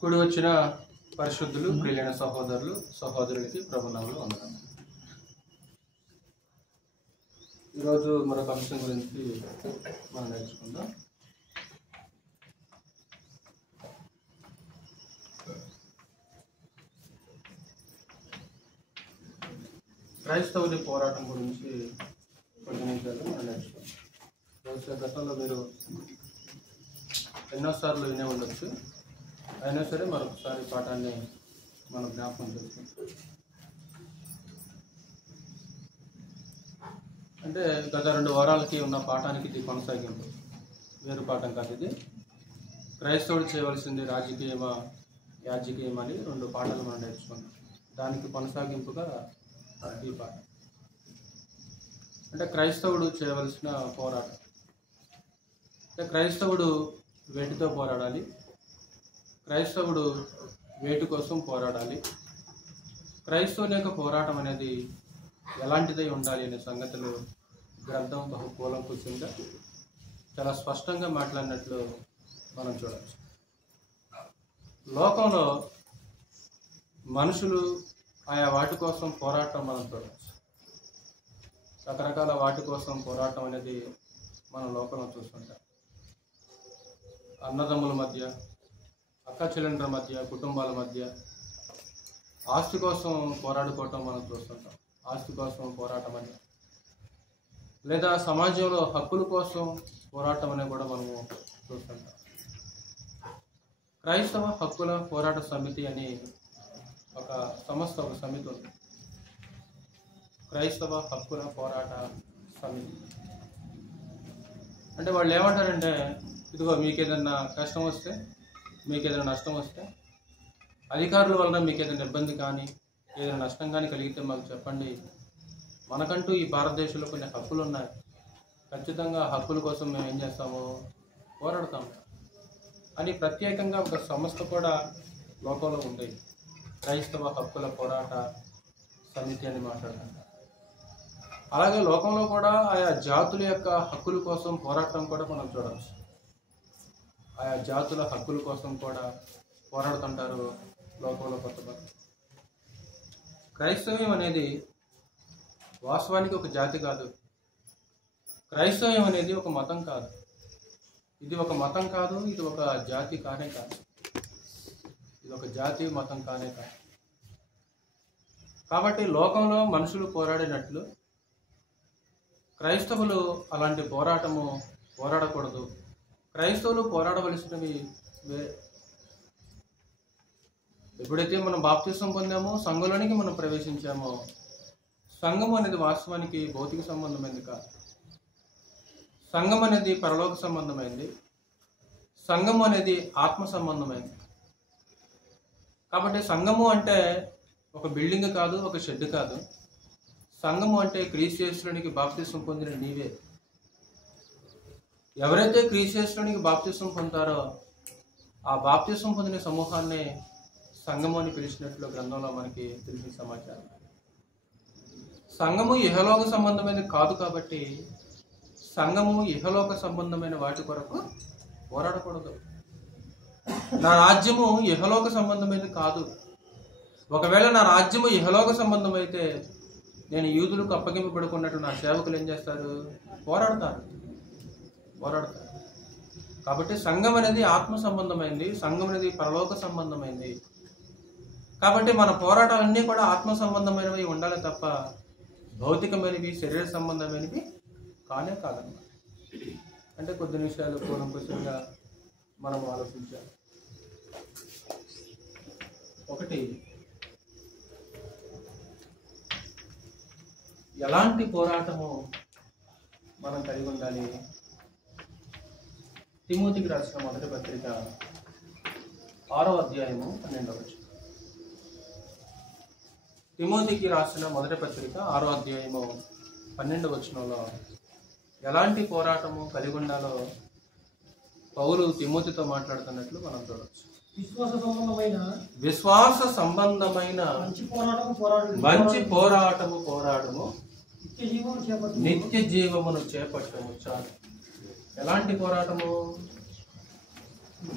కూడి వచ్చిన పరిశుద్ధులు ప్రియులైన సహోదరులు సహోదరులకి ప్రభునామములు వందనాలు. ఈరోజు మరొక అంశం గురించి మనం నేర్చుకుందాం. క్రైస్తవుని పోరాటం గురించి కొన్ని నిమిషాలు మనం నేర్చుకుందాం. బహుశా గతంలో మీరు ఎన్నోసార్లు వినే ఉండొచ్చు, అయినా సరే మరొకసారి పాఠాన్ని మనం జ్ఞాపకం చేసుకుంటాం. అంటే గత 2 వారాలకి ఉన్న పాఠానికి ఇది కొనసాగింపు, వేరు పాఠం కాదు ఇది. క్రైస్తవుడు చేయవలసింది రాజకీయమా యాజకీయమా అని 2 పాఠాలు మనం నేర్చుకున్నాం. దానికి కొనసాగింపుగా ఈ పాఠం. అంటే క్రైస్తవుడు చేయవలసిన పోరాటం. అంటే క్రైస్తవుడు వేటితో పోరాడాలి, క్రైస్తవుడు వేటి కోసం పోరాడాలి, క్రైస్తవుని యొక్క పోరాటం అనేది ఎలాంటిదై ఉండాలి అనే సంగతులు గ్రంథం బహు కూలంకుశంగా చాలా స్పష్టంగా మాట్లాడినట్లు మనం చూడవచ్చు. లోకంలో మనుషులు ఆయా వాటి కోసం పోరాటం మనం చూడవచ్చు. రకరకాల వాటి కోసం పోరాటం అనేది మన లోకంలో చూస్తుంటాం. అన్నదమ్ముల మధ్య, అక్క చెల్లెండ్ర మధ్య, కుటుంబాల మధ్య ఆస్తి కోసం పోరాడుకోవటం మనం చూస్తుంటాం. ఆస్తి కోసం పోరాటం అని, లేదా సమాజంలో హక్కుల కోసం పోరాటం అనేది కూడా మనము చూస్తుంటాం. క్రైస్తవ హక్కుల పోరాట సమితి అని ఒక సంస్థ, ఒక సమితి ఉంది. క్రైస్తవ హక్కుల పోరాట సమితి అంటే వాళ్ళు ఏమంటారంటే, ఇదిగో మీకు ఏదైనా కష్టం వస్తే, మీకు ఏదైనా నష్టం వస్తే, అధికారుల వలన మీకు ఏదైనా ఇబ్బంది కానీ ఏదైనా నష్టం కానీ కలిగితే మాకు చెప్పండి. మనకంటూ ఈ భారతదేశంలో కొన్ని హక్కులు ఉన్నాయి, ఖచ్చితంగా హక్కుల కోసం మేము ఏం చేస్తాము, పోరాడతాము అని ప్రత్యేకంగా ఒక సంస్థ కూడా లోకంలో ఉంది. క్రైస్తవ హక్కుల పోరాట సమితి అని మాట్లాడుతుంటారు. అలాగే లోకంలో కూడా ఆయా జాతుల యొక్క హక్కుల కోసం పోరాటం కూడా మనం చూడవచ్చు. ఆయా జాతుల హక్కుల కోసం కూడా పోరాడుతుంటారు లోకంలో కొంతమంది. క్రైస్తవ్యం అనేది వాస్తవానికి ఒక జాతి కాదు. క్రైస్తవ్యం అనేది ఒక మతం కాదు. ఇది ఒక మతం కాదు, ఇది ఒక జాతి కానే కాదు. ఇది ఒక జాతి మతం కానే కాదు. కాబట్టి లోకంలో మనుషులు పోరాడినట్లు క్రైస్తవులు అలాంటి పోరాడకూడదు. క్రైస్తవులు పోరాడవలసినవి ఎప్పుడైతే మనం బాప్తిసం పొందామో, సంఘంలోనికి మనం ప్రవేశించామో, సంఘం అనేది వాస్తవానికి భౌతిక సంబంధమైనది కాదు. సంఘం అనేది పరలోక సంబంధమైంది. సంఘం అనేది ఆత్మ సంబంధమైంది. కాబట్టి సంఘము అంటే ఒక బిల్డింగ్ కాదు, ఒక షెడ్ కాదు. సంఘము అంటే క్రీస్తు యేసులోనికి బాప్తిసం పొందిన నీవే. ఎవరైతే క్రీస్తు యేసులోనికి బాప్తిసం పొందుతారో ఆ బాప్తిసం పొందిన సమూహాన్ని సంఘము అని పిలిచినట్లు గ్రంథంలో మనకి తెలిసిన సమాచారం. సంఘము ఇహలోక సంబంధమైనది కాదు కాబట్టి సంఘము ఇహలోక సంబంధమైన వాటి కొరకు పోరాడకూడదు. నా రాజ్యము ఇహలోక సంబంధమైనది కాదు. ఒకవేళ నా రాజ్యము ఇహలోక సంబంధం అయితే నేను యూదులకు అప్పగింపబడుకున్నట్టు నా సేవకులు ఏం చేస్తారు, పోరాడతారు. కాబట్టి సంఘం అనేది ఆత్మ సంబంధమైంది, సంఘం అనేది పరలోక సంబంధమైంది. కాబట్టి మన పోరాటాలన్నీ కూడా ఆత్మ సంబంధమైనవి ఉండాలి తప్ప భౌతికమైనవి, శరీర సంబంధమైనవి కానే కాదన్నమాట. అంటే కొద్ది నిమిషాలు పూర్వపక్షంగా మనం ఆలోచించాలి. ఒకటి, ఎలాంటి పోరాటము మనం కలిగి ఉండాలి. తిమోతికి రాసిన మొదటి పత్రిక 6వ అధ్యాయము 12వ వచనం. తిమోతికి రాసిన మొదటి పత్రిక 6వ అధ్యాయము 12వ వచనంలో ఎలాంటి పోరాటము కలిగి ఉండాలో పౌలు తిమోతితో మాట్లాడుతున్నట్లు మనం చూడవచ్చు. విశ్వాస సంబంధమైన మంచి పోరాటము పోరాడము, నిత్య జీవమును చేపట్టము చాలు. ఎలాంటి పోరాటము?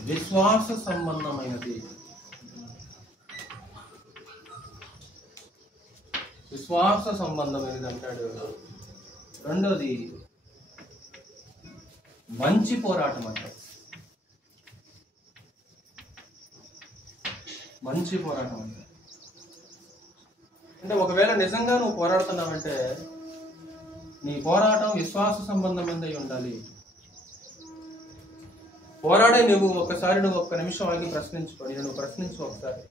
విశ్వాస సంబంధమైనది. విశ్వాస సంబంధమైనది అంటాడు. రెండోది మంచి పోరాటం అంటాడు. మంచి పోరాటం అంటే ఒకవేళ నిజంగా నువ్వు పోరాడుతున్నావంటే నీ పోరాటం విశ్వాస సంబంధమైనది ఉండాలి. పోరాడే నువ్వు ఒక్క నిమిషం ఆగి ప్రశ్నించుకో. నువ్వు ప్రశ్నించు ఒకసారి.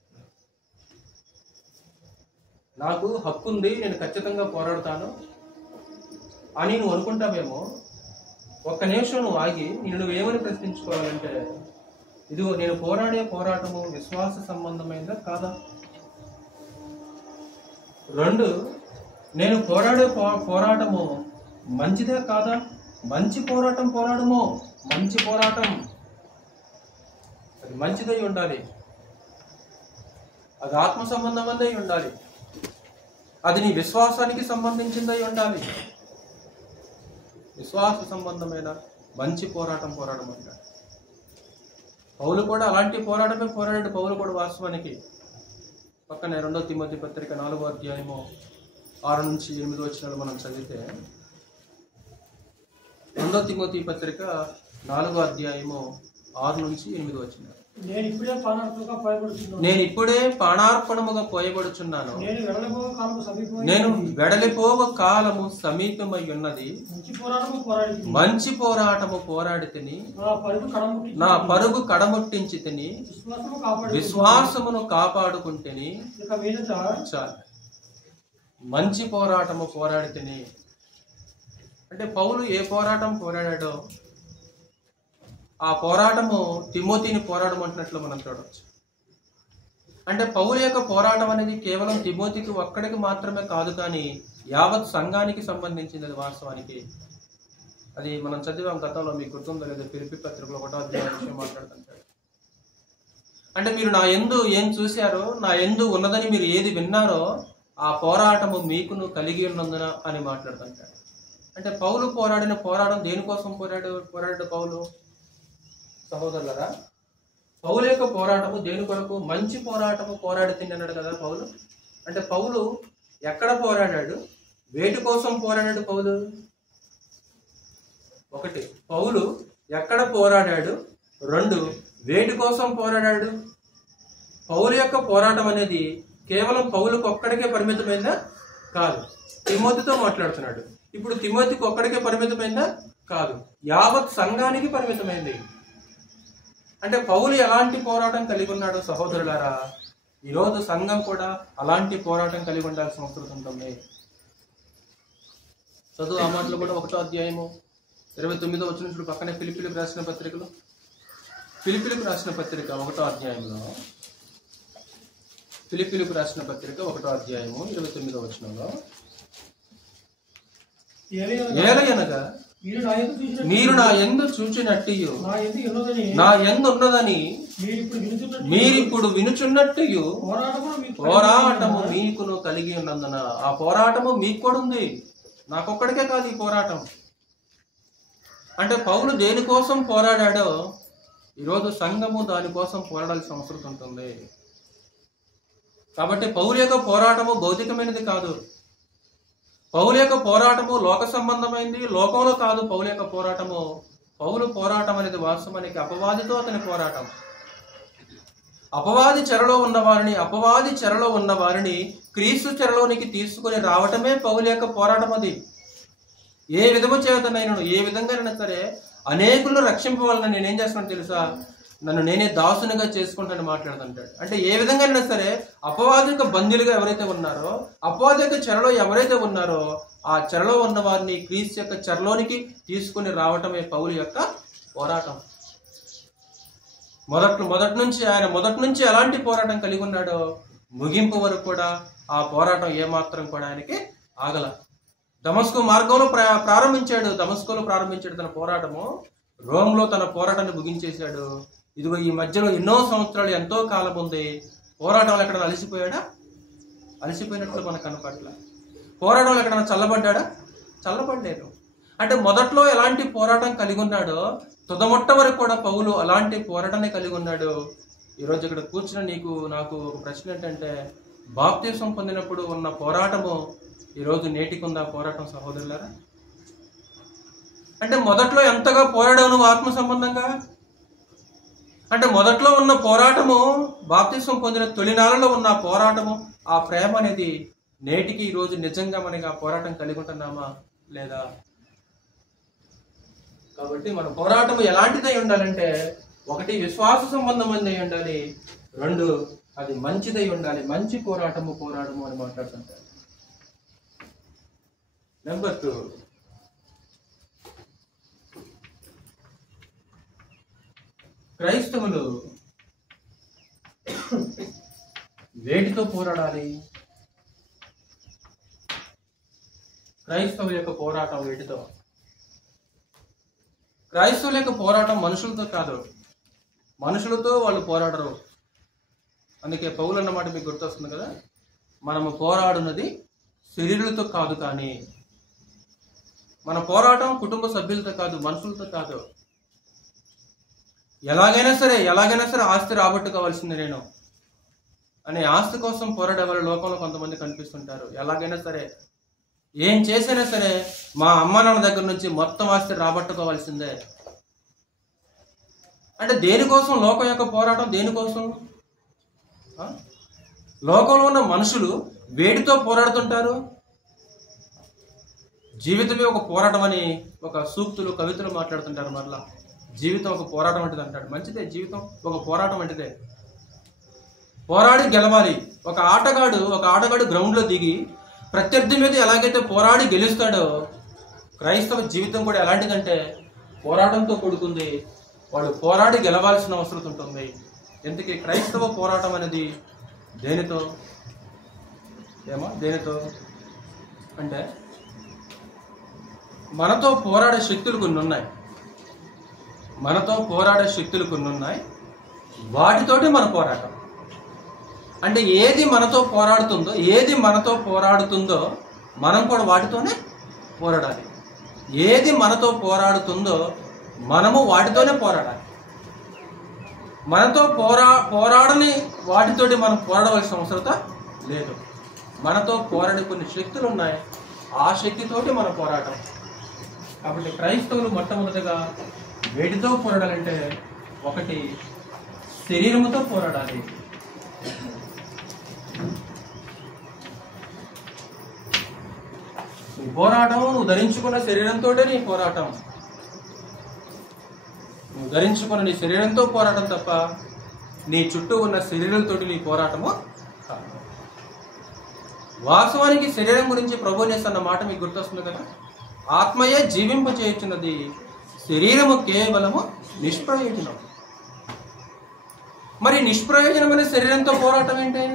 నాకు హక్కు ఉంది, నేను ఖచ్చితంగా పోరాడతాను అని నువ్వు అనుకుంటావేమో. ఒక్క నిమిషం నువ్వు ఆగి నువ్వేమని ప్రశ్నించుకోవాలంటే, ఇదిగో నేను పోరాడే పోరాటము విశ్వాస సంబంధమైనదా కాదా? రెండు, నేను పోరాడే పోరాటము మంచిదే కాదా? మంచి పోరాటం పోరాడము. మంచి పోరాటం అది మంచిదై ఉండాలి. అది ఆత్మ సంబంధమైనదై ఉండాలి. అది నీ విశ్వాసానికి సంబంధించిందై ఉండాలి. విశ్వాస సంబంధమైన మంచి పోరాటం పోరాడమంటాడు. పౌలు కూడా అలాంటి పోరాటమే పోరాడాడు. పౌలు కూడా వాస్తవానికి పక్కనే 2 తిమోతి పత్రిక 4వ అధ్యాయము 6 నుంచి 8 వచనాలు మనం చదివితే, 2 తిమోతి పత్రిక 4వ అధ్యాయము 6 నుంచి 8 వచనాలు. నేను ఇప్పుడే పానార్పణముగా పోయబడుచున్నాను. నేను వెడలిపోవ కాలము సమీపమై ఉన్నది. మంచి పోరాటము పోరాడి తిని నా పరుగు కడముట్టించి తిని విశ్వాసమును కాపాడుకుంటేని చాలు. మంచి పోరాటము పోరాడి తిని అంటే పౌలు ఏ పోరాటం పోరాడాడో ఆ పోరాటము తిమోతిని పోరాడమంటున్నట్లు మనం చూడవచ్చు. అంటే పౌలు యొక్క పోరాటం అనేది కేవలం తిమోతికి ఒక్కడికి మాత్రమే కాదు, కానీ యావత్ సంఘానికి సంబంధించింది. అది వాస్తవానికి అది మనం చదివాం గతంలో, మీకు గుర్తుందో లేదో, ఫిలిప్పీ పత్రికలో 1వ అధ్యాయం విషయం మాట్లాడుతుంటాడు. అంటే మీరు నా యందు ఏం చూశారో, నా యందు ఉన్నదని మీరు ఏది విన్నారో ఆ పోరాటము మీకును కలిగి ఉన్నందున అని మాట్లాడుతుంటాడు. అంటే పౌలు పోరాడిన పోరాటం దేనికోసం పోరాడాడు పౌలు? సహోదరులరా, పౌలు యొక్క పోరాటము దేని కొరకు? మంచి పోరాటము పోరాడి తిని అన్నాడు కదా పౌలు. అంటే పౌలు ఎక్కడ పోరాడాడు? వేటి కోసం పోరాడాడు పౌలు? ఒకటి, పౌలు ఎక్కడ పోరాడాడు? రెండు, వేటి కోసం పోరాడాడు? పౌలు యొక్క పోరాటం అనేది కేవలం పౌలుకు ఒక్కడికే పరిమితమైందా? కాదు. తిమోతితో మాట్లాడుతున్నాడు. ఇప్పుడు తిమోతికి ఒక్కడికే పరిమితమైందా? కాదు, యావత్ సంఘానికి పరిమితమైంది. అంటే పౌలు ఎలాంటి పోరాటం కలిగి ఉన్నాడు సహోదరులారా? ఈరోజు సంఘం కూడా అలాంటి పోరాటం కలిగి ఉండాల్సిన అవసరం ఉంటుంది. చదువు ఆ మాటలు కూడా 1వ అధ్యాయము 29వ వచనం నుంచి పక్కనే ఫిలిప్పీలకు రాసిన పత్రికలో, ఫిలిప్పీలకు రాసిన పత్రిక 1వ అధ్యాయంలో, ఫిలిప్పీలకు రాసిన పత్రిక 1వ అధ్యాయము 29వ వచనంలో, ఏలయనగా మీరు నా యందు చూచినట్టు నా యందు ఉన్నదని మీరిప్పుడు వినుచున్నట్టు పోరాటము మీకును కలిగి ఉన్నందున. ఆ పోరాటము మీకు కూడా ఉంది, నాకొక్కడికే కాదు ఈ పోరాటం. అంటే పౌలు దేనికోసం పోరాడాడో ఈరోజు సంఘము దానికోసం పోరాడాల్సిన అవసరం ఉంటుంది. కాబట్టి పౌలు యొక్క పోరాటము భౌతికమైనది కాదు. పౌలు యొక్క పోరాటము లోక సంబంధమైంది, లోకంలో కాదు. పౌలు యొక్క పోరాటము, పౌలు పోరాటం అనేది వాస్తవానికి అపవాదితో అతని పోరాటం. అపవాది చెరలో ఉన్న వారిని క్రీస్తు చెరలోనికి తీసుకుని రావటమే పౌలు యొక్క పోరాటం. అది ఏ విధము చేతనైనా, ఏ విధంగానైనా సరే అనేకులను రక్షింపవాలని నేనేం చేస్తున్నాను తెలుసా? నన్ను నేనే దాసునిగా చేసుకుంటానని మాట్లాడుతుంటాడు. అంటే ఏ విధంగా సరే అపవాది యొక్క బందీలుగా ఎవరైతే ఉన్నారో, అపవాది యొక్క చెరలో ఎవరైతే ఉన్నారో ఆ చెరలో ఉన్న వారిని క్రీస్తు యొక్క చెరలోనికి తీసుకుని రావటమే పౌలు యొక్క పోరాటం. మొదటి నుంచి ఎలాంటి పోరాటం కలిగి ఉన్నాడో ముగింపు వరకు కూడా ఆ పోరాటం ఏమాత్రం కూడా ఆయనకి ఆగల. దమస్కు మార్గంలో దమస్కులో ప్రారంభించాడు తన పోరాటము. రోమ్లో తన పోరాటాన్ని ముగించేశాడు. ఇదిగో ఈ మధ్యలో ఎన్నో సంవత్సరాలు, ఎంతో కాలం ఉంది. పోరాటంలో ఎక్కడైనా అలసిపోయాడా? అలసిపోయినట్లు మనకు కనపట్ల. పోరాటంలో ఎక్కడైనా చల్లబడ్డాడా? చల్లబడలేదు. అంటే మొదట్లో ఎలాంటి పోరాటం కలిగి ఉన్నాడో తుదముట్ట వరకు కూడా పౌలు అలాంటి పోరాటాన్ని కలిగి ఉన్నాడు. ఈరోజు ఇక్కడ కూర్చున్న నాకు ఒక ప్రశ్న ఏంటంటే, బాప్తిసం పొందినప్పుడు ఉన్న పోరాటము ఈరోజు నేటికి ఉందా పోరాటం సహోదరులారా? అంటే మొదట్లో ఎంతగా పోరాడావు నువ్వు ఆత్మ సంబంధంగా? అంటే మొదట్లో ఉన్న పోరాటము, బాప్తిసం పొందిన తొలినాళ్ళలో ఉన్న పోరాటము, ఆ ప్రేమ అనేది నేటికి ఈరోజు నిజంగా మనకి ఆ పోరాటం కలిగి ఉంటున్నామా లేదా? కాబట్టి మన పోరాటం ఎలాంటిదై ఉండాలంటే, ఒకటి విశ్వాస సంబంధమైనది అయి ఉండాలి, రెండు అది మంచిదై ఉండాలి. మంచి పోరాటము అని మాట్లాడుతుంటారు. నెంబర్ 2, క్రైస్తవులు వేటితో పోరాడాలి? క్రైస్తవుల యొక్క పోరాటం వేటితో? క్రైస్తవుల యొక్క పోరాటం మనుషులతో కాదు. మనుషులతో వాళ్ళు పోరాడరు. అందుకే పౌలు అన్నమాట మీకు గుర్తొస్తుంది కదా, మనము పోరాడున్నది శరీరులతో కాదు, కానీ మన పోరాటం కుటుంబ సభ్యులతో కాదు, మనుషులతో కాదు. ఎలాగైనా సరే ఆస్తి రాబట్టుకోవాల్సింది నేను అనే ఆస్తి కోసం పోరాడే వాళ్ళు లోకంలో కొంతమంది కనిపిస్తుంటారు. ఎలాగైనా సరే, ఏం చేసైనా సరే మా అమ్మ నాన్న దగ్గర నుంచి మొత్తం ఆస్తి రాబట్టుకోవాల్సిందే. అంటే దేనికోసం లోకం యొక్క పోరాటం? దేనికోసం? లోకంలో ఉన్న మనుషులు వేడితో పోరాడుతుంటారు. జీవితమే ఒక పోరాటం అని ఒక సూక్తులు, కవితలు మాట్లాడుతుంటారు. మరలా జీవితం ఒక పోరాటం వంటిది అంటాడు. మంచిదే, జీవితం ఒక పోరాటం వంటిదే. పోరాడి గెలవాలి. ఒక ఆటగాడు గ్రౌండ్లో దిగి ప్రత్యర్థి మీద ఎలాగైతే పోరాడి గెలుస్తాడో, క్రైస్తవ జీవితం కూడా ఎలాంటిదంటే పోరాటంతో కూడుకుంది. వాళ్ళు పోరాడి గెలవాల్సిన అవసరం ఉంటుంది. ఎందుకు క్రైస్తవ పోరాటం అనేది దేనితో అంటే, మనతో పోరాడే శక్తులు కొన్ని ఉన్నాయి. వాటితోటి మన పోరాటం. అంటే ఏది మనతో పోరాడుతుందో మనం కూడా వాటితోనే పోరాడాలి. ఏది మనతో పోరాడుతుందో మనము వాటితోనే పోరాడాలి. మనతో పోరాడని వాటితోటి మనం పోరాడవలసిన అవసరం లేదు. మనతో పోరాడే కొన్ని శక్తులు ఉన్నాయి, ఆ శక్తితోటి మన పోరాటం. కాబట్టి క్రైస్తవులు మొట్టమొదటిగా వేటితో పోరాడాలంటే, ఒకటి శరీరముతో పోరాడాలి. నీ పోరాటం నువ్వు ధరించుకున్న శరీరంతోటే నీ పోరాటం. నువ్వు ధరించుకున్న నీ శరీరంతో పోరాటం తప్ప నీ చుట్టూ ఉన్న శరీరాలతోటి నీ పోరాటము కాదు. వాస్తవానికి శరీరం గురించి ప్రభు చేస్తున్న మాట మీకు గుర్తొస్తుంది కదా, ఆత్మయే జీవింప చేయుచున్నది, శరీరము కేవలము నిష్ప్రయోజనం. మరి నిష్ప్రయోజనమైన శరీరంతో పోరాటం ఏంటి?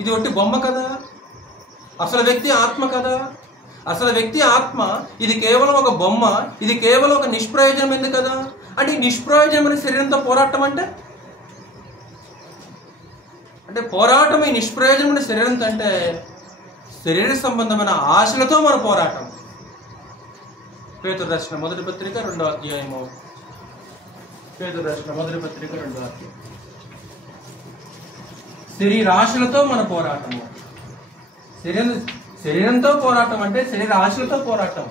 ఇది ఒట్టి బొమ్మ కదా, అసలు వ్యక్తి ఆత్మ కదా. అసలు వ్యక్తి ఆత్మ, ఇది కేవలం ఒక బొమ్మ, ఇది కేవలం ఒక నిష్ప్రయోజనమైంది కదా. అంటే ఈ నిష్ప్రయోజనమైన శరీరంతో పోరాటం అంటే పోరాటం ఈ నిష్ప్రయోజనమైన శరీరంతో అంటే శరీర సంబంధమైన ఆశలతో మన పోరాటం. పేతురు రాసిన మొదటి పత్రిక 2వ అధ్యాయము. శరీరాశలతో మన పోరాటము. శరీరంతో పోరాటం అంటే శరీర ఆశలతో పోరాటం.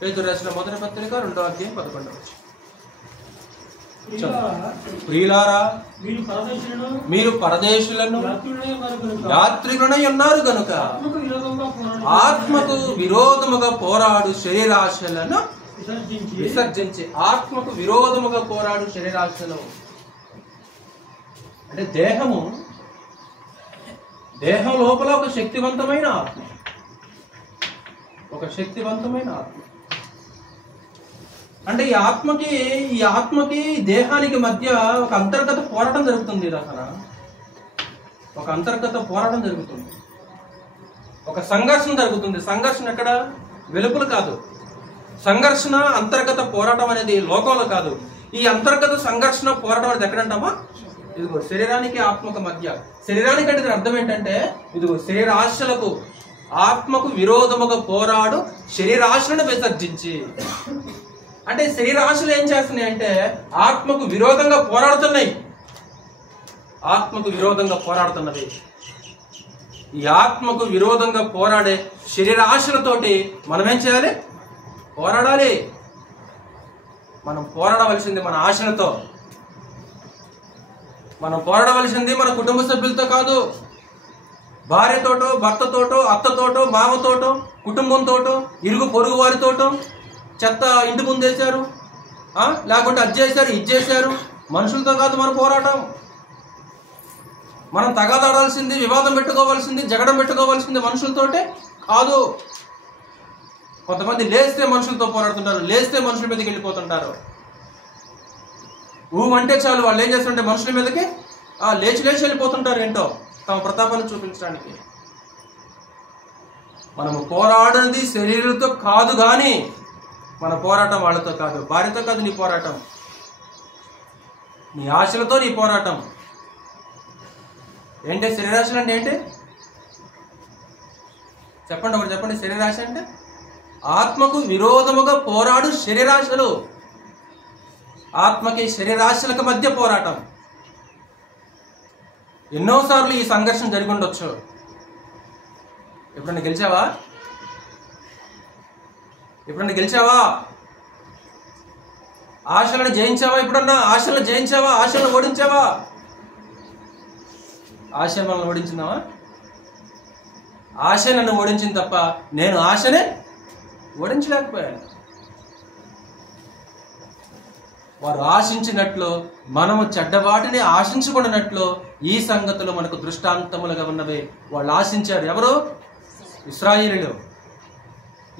పేతురు రాసిన మొదటి పత్రిక 2వ అధ్యాయం 11వ వచనం. ప్రియులారా, మీరు పరదేశులను యాత్రికులై ఉన్నారు గనుక ఆత్మకు విరోధముగా పోరాడు శరీరాశలను విసర్జించి. ఆత్మకు విరోధముగా పోరాడు శరీరాశలు అంటే దేహం లోపల ఒక శక్తివంతమైన ఆత్మ. అంటే ఈ ఆత్మకి దేహానికి మధ్య ఒక అంతర్గత పోరాటం జరుగుతుంది. ఒక సంఘర్షణ జరుగుతుంది. సంఘర్షణ ఎక్కడ? వెలుపల కాదు. సంఘర్షణ, అంతర్గత పోరాటం అనేది లోకంలో కాదు. ఈ అంతర్గత సంఘర్షణ పోరాటం అనేది ఎక్కడంటామా? ఇదిగో శరీరానికి ఆత్మకు మధ్య. శరీరానికి అంటే అర్థం ఏంటంటే, ఇదిగో శరీర ఆశలకు ఆత్మకు విరోధముగా పోరాడు శరీరాశలను విసర్జించి. అంటే శరీరాశలు ఏం చేస్తున్నాయి అంటే ఆత్మకు విరోధంగా పోరాడుతున్నాయి. ఆత్మకు విరోధంగా పోరాడుతున్నది. ఈ ఆత్మకు విరోధంగా పోరాడే శరీరాశలతోటి మనం ఏం చేయాలి? పోరాడాలి. మనం పోరాడవలసింది మన ఆశలతో. మనం పోరాడవలసింది మన కుటుంబ సభ్యులతో కాదు. భార్యతోటో, భర్తతోటో, అత్తతోటో, మామతోటో, కుటుంబంతోటో, ఇరుగు పొరుగు వారితోటో. చెత్త ఇంటి ముందేశారు, లేకుంటే అది చేశారు, ఇది చేశారు. మనుషులతో కాదు మన పోరాటం. మనం తగాదాడాల్సింది, వివాదం పెట్టుకోవాల్సింది, జగడం పెట్టుకోవాల్సింది మనుషులతోటే కాదు. కొంతమంది లేస్తే మనుషులతో పోరాడుతుంటారు, లేస్తే మనుషుల మీదకి వెళ్ళిపోతుంటారు. అంటే చాలు వాళ్ళు ఏం చేస్తుంటే మనుషుల మీదకి లేచి లేచి వెళ్ళిపోతుంటారు, ఏంటో తమ ప్రతాపాన్ని చూపించడానికి. మనము పోరాడేది శరీరంతో కాదు, కానీ మన పోరాటం వాళ్ళతో కాదు. భార్యతో కాదు నీ పోరాటం, నీ ఆశలతో నీ పోరాటం. ఏంటి శరీరాశలు అంటే ఏంటి? చెప్పండి, ఒకటి చెప్పండి. శరీరాశ అంటే ఆత్మకు విరోధముగా పోరాడు శరీరాశలు. ఆత్మకి శరీరాశలకు మధ్య పోరాటం. ఎన్నోసార్లు ఈ సంఘర్షణ జరిగి ఉండొచ్చు. ఎప్పుడన్నా గెలిచావా? ఎప్పుడన్నా గెలిచావా? ఆశలను జయించావా? ఎప్పుడన్నా ఆశలను జయించావా? ఆశలను ఓడించావా? ఆశ మనల్ని ఓడించిందావా? ఆశ నన్ను ఓడించింది తప్ప నేను ఆశనే ఓడించలేకపోయాను. వారు ఆశించినట్లు మనము చెడ్డవాటిని ఆశించకూడనట్లు ఈ సంగతులు మనకు దృష్టాంతములుగా ఉన్నవి. వాళ్ళు ఆశించారు. ఎవరు? ఇశ్రాయేలీయులు.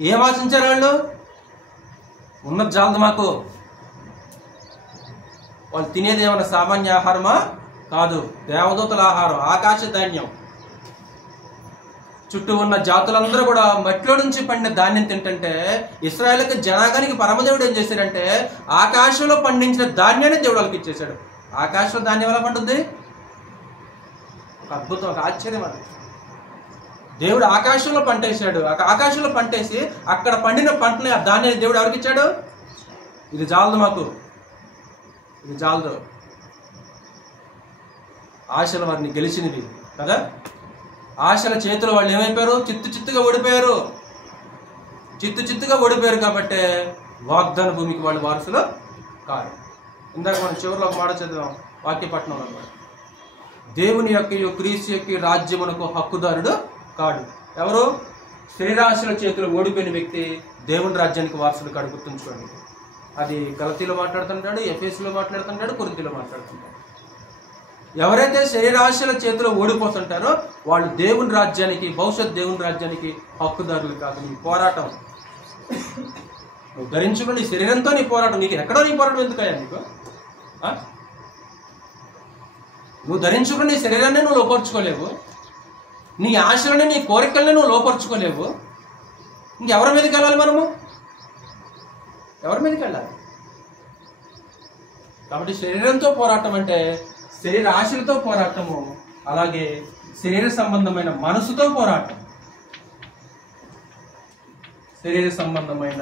ఏం ఆశించారు వాళ్ళు? ఉన్నది చాలదు మాకు. వాళ్ళు తినేది ఏమన్నా సామాన్య ఆహారమా? కాదు, దేవదూతల ఆహారం, ఆకాశ ధాన్యం. చుట్టూ ఉన్న జాతులందరూ కూడా మట్టిలో నుంచి పండిన ధాన్యం తింటుంటే ఇశ్రాయేలుకి జనాంగానికి పరమదేవుడు ఏం చేశాడంటే ఆకాశంలో పండించిన ధాన్యాన్ని దేవుడు వాళ్ళకి ఇచ్చేశాడు. ఆకాశంలో ధాన్యం ఎలా పండుద్ది? ఒక అద్భుతం, ఒక ఆశ్చర్యం. అది దేవుడు ఆకాశంలో పంట వేసాడు. ఆకాశంలో పంటేసి అక్కడ పండిన పంటని ఆ ధాన్యాన్ని దేవుడు ఎవరికి ఇచ్చాడు? ఇది చాలదు మాకు, ఇది చాలదు. ఆశలు వారిని గెలిచినవి కదా. ఆశల చేతులు వాళ్ళు ఏమైపోయారు? చిత్తుగా ఓడిపోయారు. చిత్తుగా ఓడిపోయారు కాబట్టి వాగ్దాన భూమికి వాళ్ళు వారసులు కాదు. ఇందాక మనం చివరిలో ఒక మాట చదివాం వాక్యపట్నంలో అన్నమాట. దేవుని యొక్క క్రీస్తు యొక్క రాజ్యమునకు హక్కుదారుడు కాడు. ఎవరు? శరీరాశల చేతులు ఓడిపోయిన వ్యక్తి దేవుని రాజ్యానికి వారసుడు కాడు. గుర్తుంచుకోండి. అది గలతీలో మాట్లాడుతుంటాడు, ఎఫెసులో మాట్లాడుతుంటాడు, కొరింథీలో మాట్లాడుతుంటాడు. ఎవరైతే శరీరాశల చేతిలో ఓడిపోతుంటారో వాళ్ళు దేవుని రాజ్యానికి, భవిష్యత్ దేవుని రాజ్యానికి హక్కుదారులు కాదు. నీ పోరాటం నువ్వు ధరించుకుని నీ శరీరంతో నీ పోరాటం. నీకు ఎక్కడో నీ పోరాటం ఎందుకయ్యా నీకు? నువ్వు ధరించుకుని నీ శరీరాన్ని నువ్వు లోపరుచుకోలేవు, నీ ఆశలని నీ కోరికల్ని నువ్వు లోపరుచుకోలేవు. ఇంకెవరి మీదకి వెళ్ళాలి మనము? ఎవరి మీదకి వెళ్ళాలి? కాబట్టి శరీరంతో పోరాటం అంటే శరీర ఆశలతో పోరాటము, అలాగే శరీర సంబంధమైన మనసుతో పోరాటం. శరీర సంబంధమైన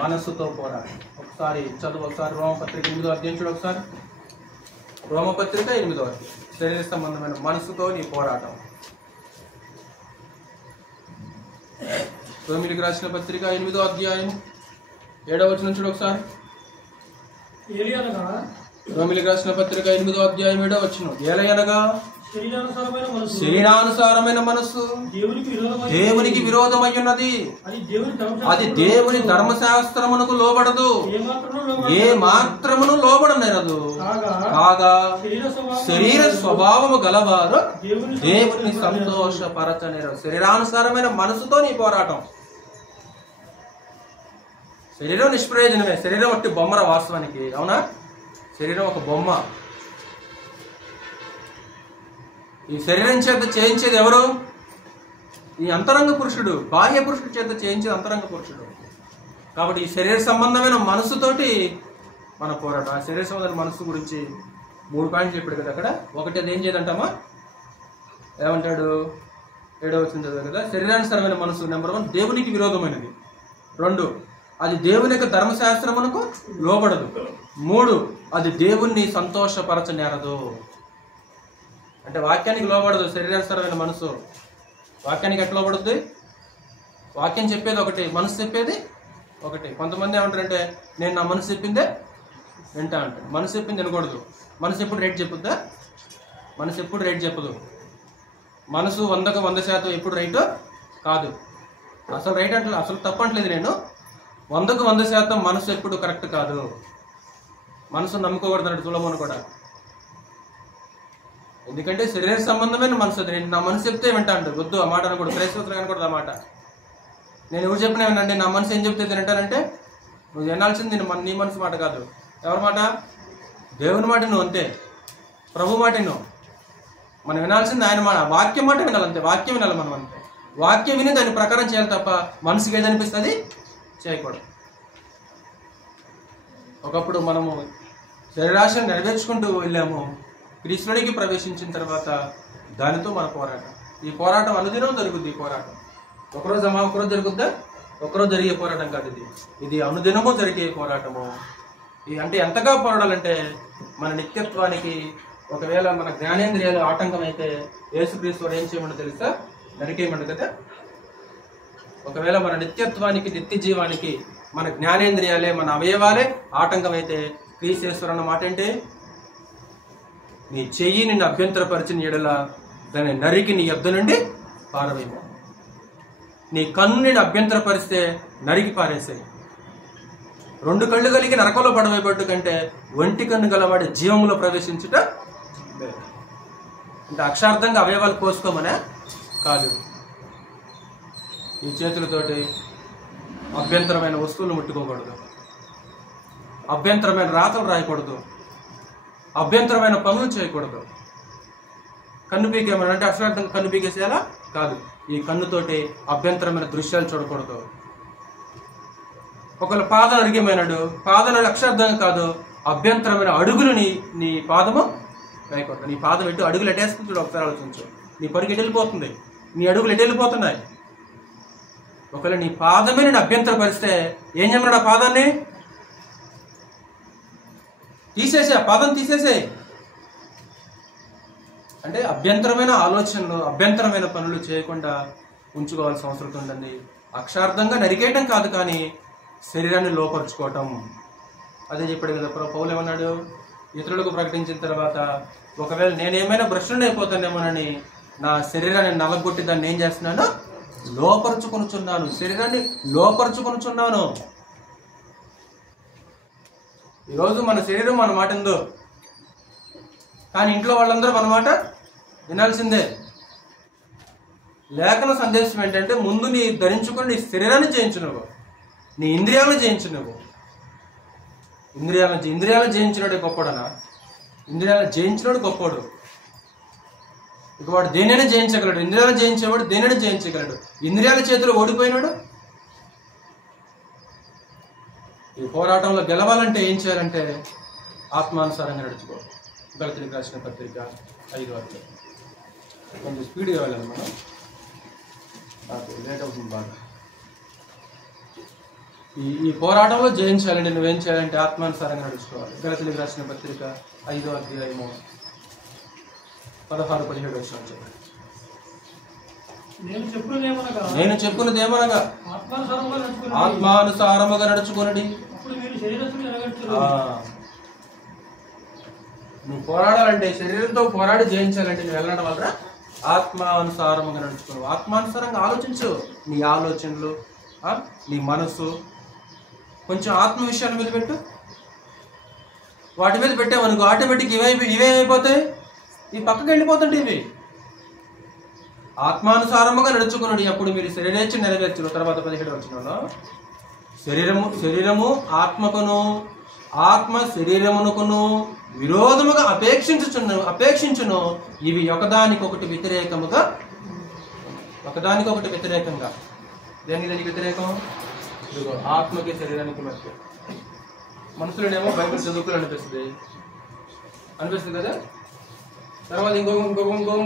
మనసుతో పోరాటం. ఒకసారి చదువు, ఒకసారి రోమపత్రిక 8వ అధ్యాయం చూడు. ఒకసారి రోమపత్రిక 8వ అధ్యాయం. శరీర సంబంధమైన మనసుతో నీ పోరాటం. రోమిలికి రాసిన పత్రిక 8వ అధ్యాయం 7వ వచనం చూడు ఒకసారి. రోమిలికి రాసిన పత్రిక 8వ అధ్యాయం 7వ వచనం. ఏలయనగా శరీరానుసారమైన మనస్సు దేవునికి విరోధమై ఉన్నది, అది దేవుని ధర్మశాస్త్రమునకు లోబడదు, ఏ మాత్రమును లోబడనేరదు. కాగా శరీర స్వభావము గలవారు దేవుని సంతోషపరచనేరు. శరీరానుసారమైన మనసుతో నీ పోరాటం. శరీరం నిష్ప్రయోజనమే. శరీరం ఒట్టి బొమ్మర వాస్తవానికి, అవునా? శరీరం ఒక బొమ్మ. ఈ శరీరం చేత చేయించేది ఎవరు? ఈ అంతరంగ పురుషుడు. బాహ్య పురుషుడు చేత చేయించేది అంతరంగ పురుషుడు. కాబట్టి ఈ శరీర సంబంధమైన మనసుతోటి మన పోరాటం. ఆ శరీర సంబంధమైన మనసు గురించి 3 పాయింట్లు చెప్పాడు కదా అక్కడ. ఒకటి, అది ఏం చేయదంటామా? ఏమంటాడు? 7వ వచనం చదివారు కదా. శరీరానుసారమైన మనసు నెంబర్ 1 దేవునికి విరోధమైనది. 2 అది దేవుని యొక్క ధర్మశాస్త్రమునకు లోబడదు. 3 అది దేవుణ్ణి సంతోషపరచనేరదు. అంటే వాక్యానికి లోబడదు శరీరానుసారమైన మనసు. వాక్యానికి ఎట్లా లోబడుద్ది? వాక్యం చెప్పేది ఒకటి, మనసు చెప్పేది ఒకటి. కొంతమంది ఏమంటారంటే నేను నా మనసు చెప్పిందే వింటా అంటాడు. మనసు చెప్పింది వినకూడదు. మనసు ఎప్పుడు రేట్ చెప్పుద్దా? మనసు ఎప్పుడు రేట్ చెప్పదు. మనసు 100కు 100% ఎప్పుడు రైట్ కాదు. అసలు రైట్ అంటే అసలు తప్పట్లేదు. నేను 100కు 100% మనసు ఎప్పుడు కరెక్ట్ కాదు. మనసు నమ్ముకోకూడదు అన్నట్టు సులభం కూడా. ఎందుకంటే శరీర సంబంధమైన మనసు అది. నేను నా మనసు చెప్తే వింటా అంటాడు. వద్దు ఆ మాట అనకూడదు. క్రైస్తవులు అనకూడదు ఆ మాట. నేను ఎవరు చెప్పినా వినండి, నా మనసు ఏం చెప్తే వింటానంటే నువ్వు వినాల్సింది నీ మనసు మాట కాదు. ఎవరి మాట? దేవుని మాట నువ్వు అంతే. ప్రభు మాట నువ్వు. మనం వినాల్సింది ఆయన మాట. వాక్యం మాట వినాలంతే. వాక్యం వినాలి మనం అంతే. వాక్యం విని దాని ప్రకారం చేయాలి తప్ప మనసుకి ఏదనిపిస్తుంది చేయకూడదు. ఒకప్పుడు మనము శరీరాశను నెరవేర్చుకుంటూ వెళ్ళాము. క్రీస్తుడికి ప్రవేశించిన తర్వాత దానితో మన పోరాటం. ఈ పోరాటం అనుదినం జరుగుద్ది. ఈ పోరాటం ఒకరోజు ఒకరోజు జరుగుద్దా? ఒకరోజు జరిగే పోరాటం కాదు ఇది. ఇది అనుదినము జరిగే పోరాటము. అంటే ఎంతగా పోరాడాలంటే మన నిత్యత్వానికి ఒకవేళ మన జ్ఞానేంద్రియాలు ఆటంకం అయితే యేసుక్రీస్తు వారు ఏం చేయమని తెలుసా? నరికేయమని కదా. ఒకవేళ మన నిత్యత్వానికి నిత్య జీవానికి మన జ్ఞానేంద్రియాలే మన అవయవాలే ఆటంకం అయితే క్రీస్తేశ్వరు అన్న మాట ఏంటి? నీ చెయ్యి నిన్ను అభ్యంతరపరిచిన ఎడల దాన్ని నరికి నీ యొద్ద నుండి పారవేయము. నీ కన్ను నిన్ను అభ్యంతరపరిస్తే నరికి పారేసాయి. 2 కళ్ళు కలిగి నరకంలో పడవేయబట్టు కంటే ఒంటి కన్ను గలవాడి జీవంలో ప్రవేశించుట. అంటే అక్షార్థంగా అవయవాలు కోసుకోమనే కాదు. ఈ చేతులతోటి అభ్యంతరమైన వస్తువులు ముట్టుకోకూడదు. అభ్యంతరమైన రాతలు రాయకూడదు. అభ్యంతరమైన పనులు చేయకూడదు. కన్ను పీకేమని అంటే అక్షరార్థంగా కన్ను పీకేసేలా కాదు. ఈ కన్నుతోటి అభ్యంతరమైన దృశ్యాలు చూడకూడదు. ఒకవేళ పాదం అరిగేమైనాడు, పాదం అక్షరార్థంగా కాదు, అభ్యంతరమైన అడుగులు నీ పాదము వేయకూడదు. నీ పాదం ఎటు అడుగులు ఎట్టేస్తుంది చూడు, ఒకసారి ఆలోచించు. నీ పరుగు ఎటు వెళ్ళిపోతుంది, నీ అడుగులు ఎటు వెళ్ళిపోతున్నాయి. ఒకవేళ నీ పాదమే నేను అభ్యంతరపరిస్తే ఏం చేయమన్నాడు? ఆ పాదాన్ని తీసేసే, ఆ పాదం తీసేసే. అంటే అభ్యంతరమైన ఆలోచనలు, అభ్యంతరమైన పనులు చేయకుండా ఉంచుకోవాల్సిన అవసరం ఉందండి. అక్షార్థంగా నరికేయటం కాదు, కానీ శరీరాన్ని లోపరుచుకోవటం. అదే చెప్పాడు కదా పౌలు. ఏమన్నాడు? ఇతరులకు ప్రకటించిన తర్వాత ఒకవేళ నేనేమైనా భ్రష్టుని అయిపోతానేమోనని నా శరీరాన్ని నలగొట్టి దాన్ని ఏం చేస్తున్నాను? లోపరుచుకొనుచున్నాను. శరీరాన్ని లోపరుచుకొనుచున్నాను. ఈరోజు మన శరీరం మన మాట ఉందో, కానీ ఇంట్లో వాళ్ళందరూ మన మాట వినాల్సిందే. లేఖన సందేశం ఏంటంటే ముందు నీ ధరించుకొని నీ శరీరాన్ని జయించు, నువ్వు నీ ఇంద్రియాలను జయించు. నువ్వు ఇంద్రియాలను జయించినాడు గొప్పడనా? ఇంద్రియాలను జయించినాడు గొప్పడు. ఇక వాడు దేనైనా జయించగలడు. ఇంద్రియాలను జయించేవాడు దేనైనా జయించగలడు. ఇంద్రియాల చేతిలో ఓడిపోయినాడు. ఈ పోరాటంలో గెలవాలంటే ఏం చేయాలంటే ఆత్మానుసారంగా నడుచుకో. గలతీయులకు రాసిన పత్రిక 5వ అధ్యాయం. కొంచెం స్పీడ్గా వెళ్ళాలి మనం, నాకు లేట్ అవుతుంది బాగా. ఈ పోరాటంలో జయించాలంటే నువ్వేం చేయాలంటే ఆత్మానుసారంగా నడుచుకోవాలి. గలతీయులకు రాసిన పత్రిక 5వ అధ్యాయము 16-17 వచనాలు చెప్పండి. నేను చెప్పున్నదేమనగా ఆత్మానుసారముగా నడుచుకొనుడి. నువ్వు పోరాడాలంటే, శరీరంతో పోరాడి జయించాలంటే నువ్వు వెళ్ళడం వల్ల ఆత్మానుసారముగా నడుచుకోవు. ఆత్మానుసారంగా ఆలోచించు. నీ ఆలోచనలు, నీ మనసు కొంచెం ఆత్మ విషయాల మీద పెట్టు. వాటి మీద పెట్టామనుకో ఆటోమేటిక్ ఇవే అయిపోతాయి, ఈ పక్కకి వెళ్ళిపోతుంటే ఇవి. ఆత్మానుసారముగా నడుచుకున్నాడు. అప్పుడు మీరు శరీరేచ్ఛ నెరవేర్చును. తర్వాత 17 వచనంలో శరీరము ఆత్మ శరీరమునకును విరోధముగా అపేక్షించును. ఇవి ఒకదానికొకటి వ్యతిరేకంగా. దేనికి వ్యతిరేకం? ఇదిగో ఆత్మకి శరీరానికి మధ్య. మనుషులనేమో బైబిల్ చదువుకులు అనిపిస్తుంది కదా. తర్వాత ఇంకో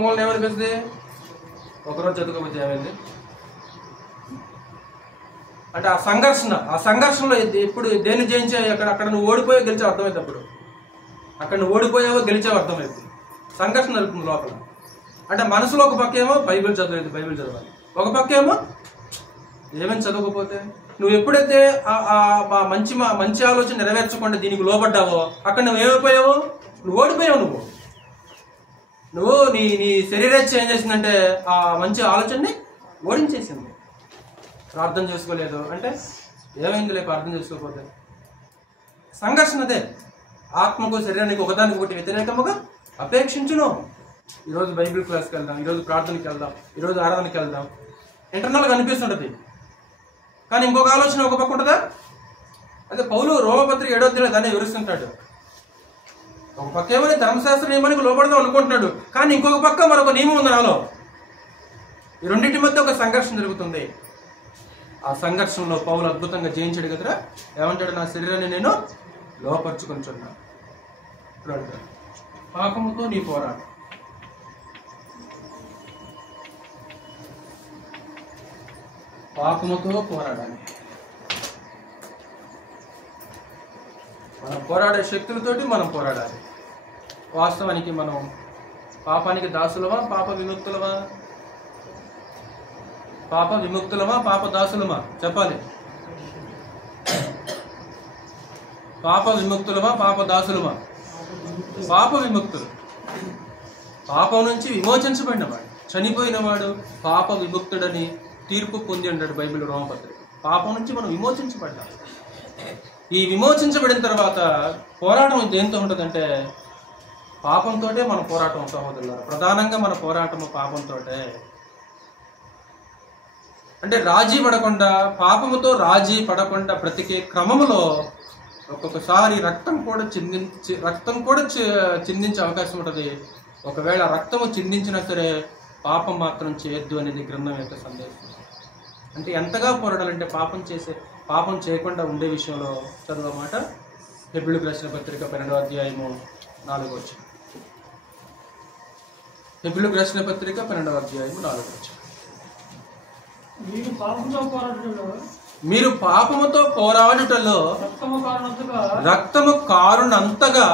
మూలం ఏమనిపిస్తుంది? ఒకరోజు చదువుకోకపోతే ఏమైంది అంటే ఆ సంఘర్షణలో ఎప్పుడు దేన్ని జయించావు, అక్కడ నువ్వు ఓడిపోయావు గెలిచావు అర్థమైంది. అప్పుడు అక్కడ నువ్వు ఓడిపోయావో గెలిచావు అర్థమైంది. సంఘర్షణ జరుగుతుంది లోపల. అంటే మనసులో ఒక పక్క ఏమో బైబిల్ చదవాలి, ఒక పక్క ఏమో ఏమేమి చదవకపోతే నువ్వు ఎప్పుడైతే మంచి ఆలోచన నెరవేర్చకుండా దీనికి లోపడ్డావో అక్కడ నువ్వు ఏమైపోయావో, నువ్వు ఓడిపోయావు. నువ్వు నీ శరీరేచ్ఛ ఏం చేసిందంటే ఆ మంచి ఆలోచనని ఓడించేసింది. ప్రార్థన చేసుకోలేదు అంటే ఏమైంది లేక అర్థం చేసుకోకపోతే సంఘర్షణ అదే. ఆత్మకు శరీరానికి ఒకదానికి ఒకటి వ్యతిరేకముగా అపేక్షించును. ఈరోజు బైబిల్ క్లాస్కి వెళ్దాం, ఈరోజు ప్రార్థనకి వెళ్దాం, ఈరోజు ఆరాధనకి వెళ్దాం, ఇంటర్నల్గా అనిపిస్తుంటది. కానీ ఇంకొక ఆలోచన ఒక పక్క ఉంటుందా? అదే పౌలు రోమపత్రిక 7వ అధ్యాయంలో దాన్ని వివరిస్తుంటాడు. ఒక పక్క ఏమో ధర్మశాస్త్ర నియమానికి లోపడదాం అనుకుంటున్నాడు, కానీ ఇంకొక పక్క మరొక నియమం ఉంది నాలో. ఈ రెండింటి మధ్య ఒక సంఘర్షణ జరుగుతుంది. ఆ సంఘర్షణలో పౌలు అద్భుతంగా జయించాడు కదరా. ఏమంటాడు? నా శరీరాన్ని నేను లోపరుచుకొనిచున్నాను. పాపముతో నీ పోరాటం. పాపముతో పోరాడాలి. మనం పోరాడే శక్తులతోటి మనం పోరాడాలి. వాస్తవానికి మనం పాపానికి దాసులమా, పాప విముక్తులమా? పాప విముక్తులమా, పాప దాసులమా? చెప్పాలి. పాప విముక్తులమా, పాప దాసులమా? పాప విముక్తులు. పాపం నుంచి విమోచించబడినవాడు, చనిపోయినవాడు పాప విముక్తుడని తీర్పు పొంది ఉంటాడు బైబిల్ రోమపత్రిక. పాపం నుంచి మనం విమోచించబడ్డాం. ఈ విమోచించబడిన తర్వాత పోరాటం దేంతో ఉంటుందంటే పాపంతో మన పోరాటం సహోదరులారా. ప్రధానంగా మన పోరాటము పాపంతో. అంటే రాజీ పడకుండా, పాపముతో రాజీ పడకుండా బ్రతికే క్రమములో ఒక్కొక్కసారి రక్తం కూడా చిందించే అవకాశం ఉంటుంది. ఒకవేళ రక్తము చిందించినా సరే పాపం మాత్రం చేయొద్దు అనేది గ్రంథం యొక్క సందేశం. అంటే ఎంతగా పోరాడాలంటే పాపం చేయకుండా ఉండే విషయంలో చదువమాట. హెబ్రీయులకు రాసిన పత్రిక 12వ అధ్యాయము 4వ వచనం. హెబ్రీయులకు రాసిన పత్రిక 12వ అధ్యాయము 4వ వచనం. మీరు పాపముతో పోరాడుటలో రక్తము కారునంతగా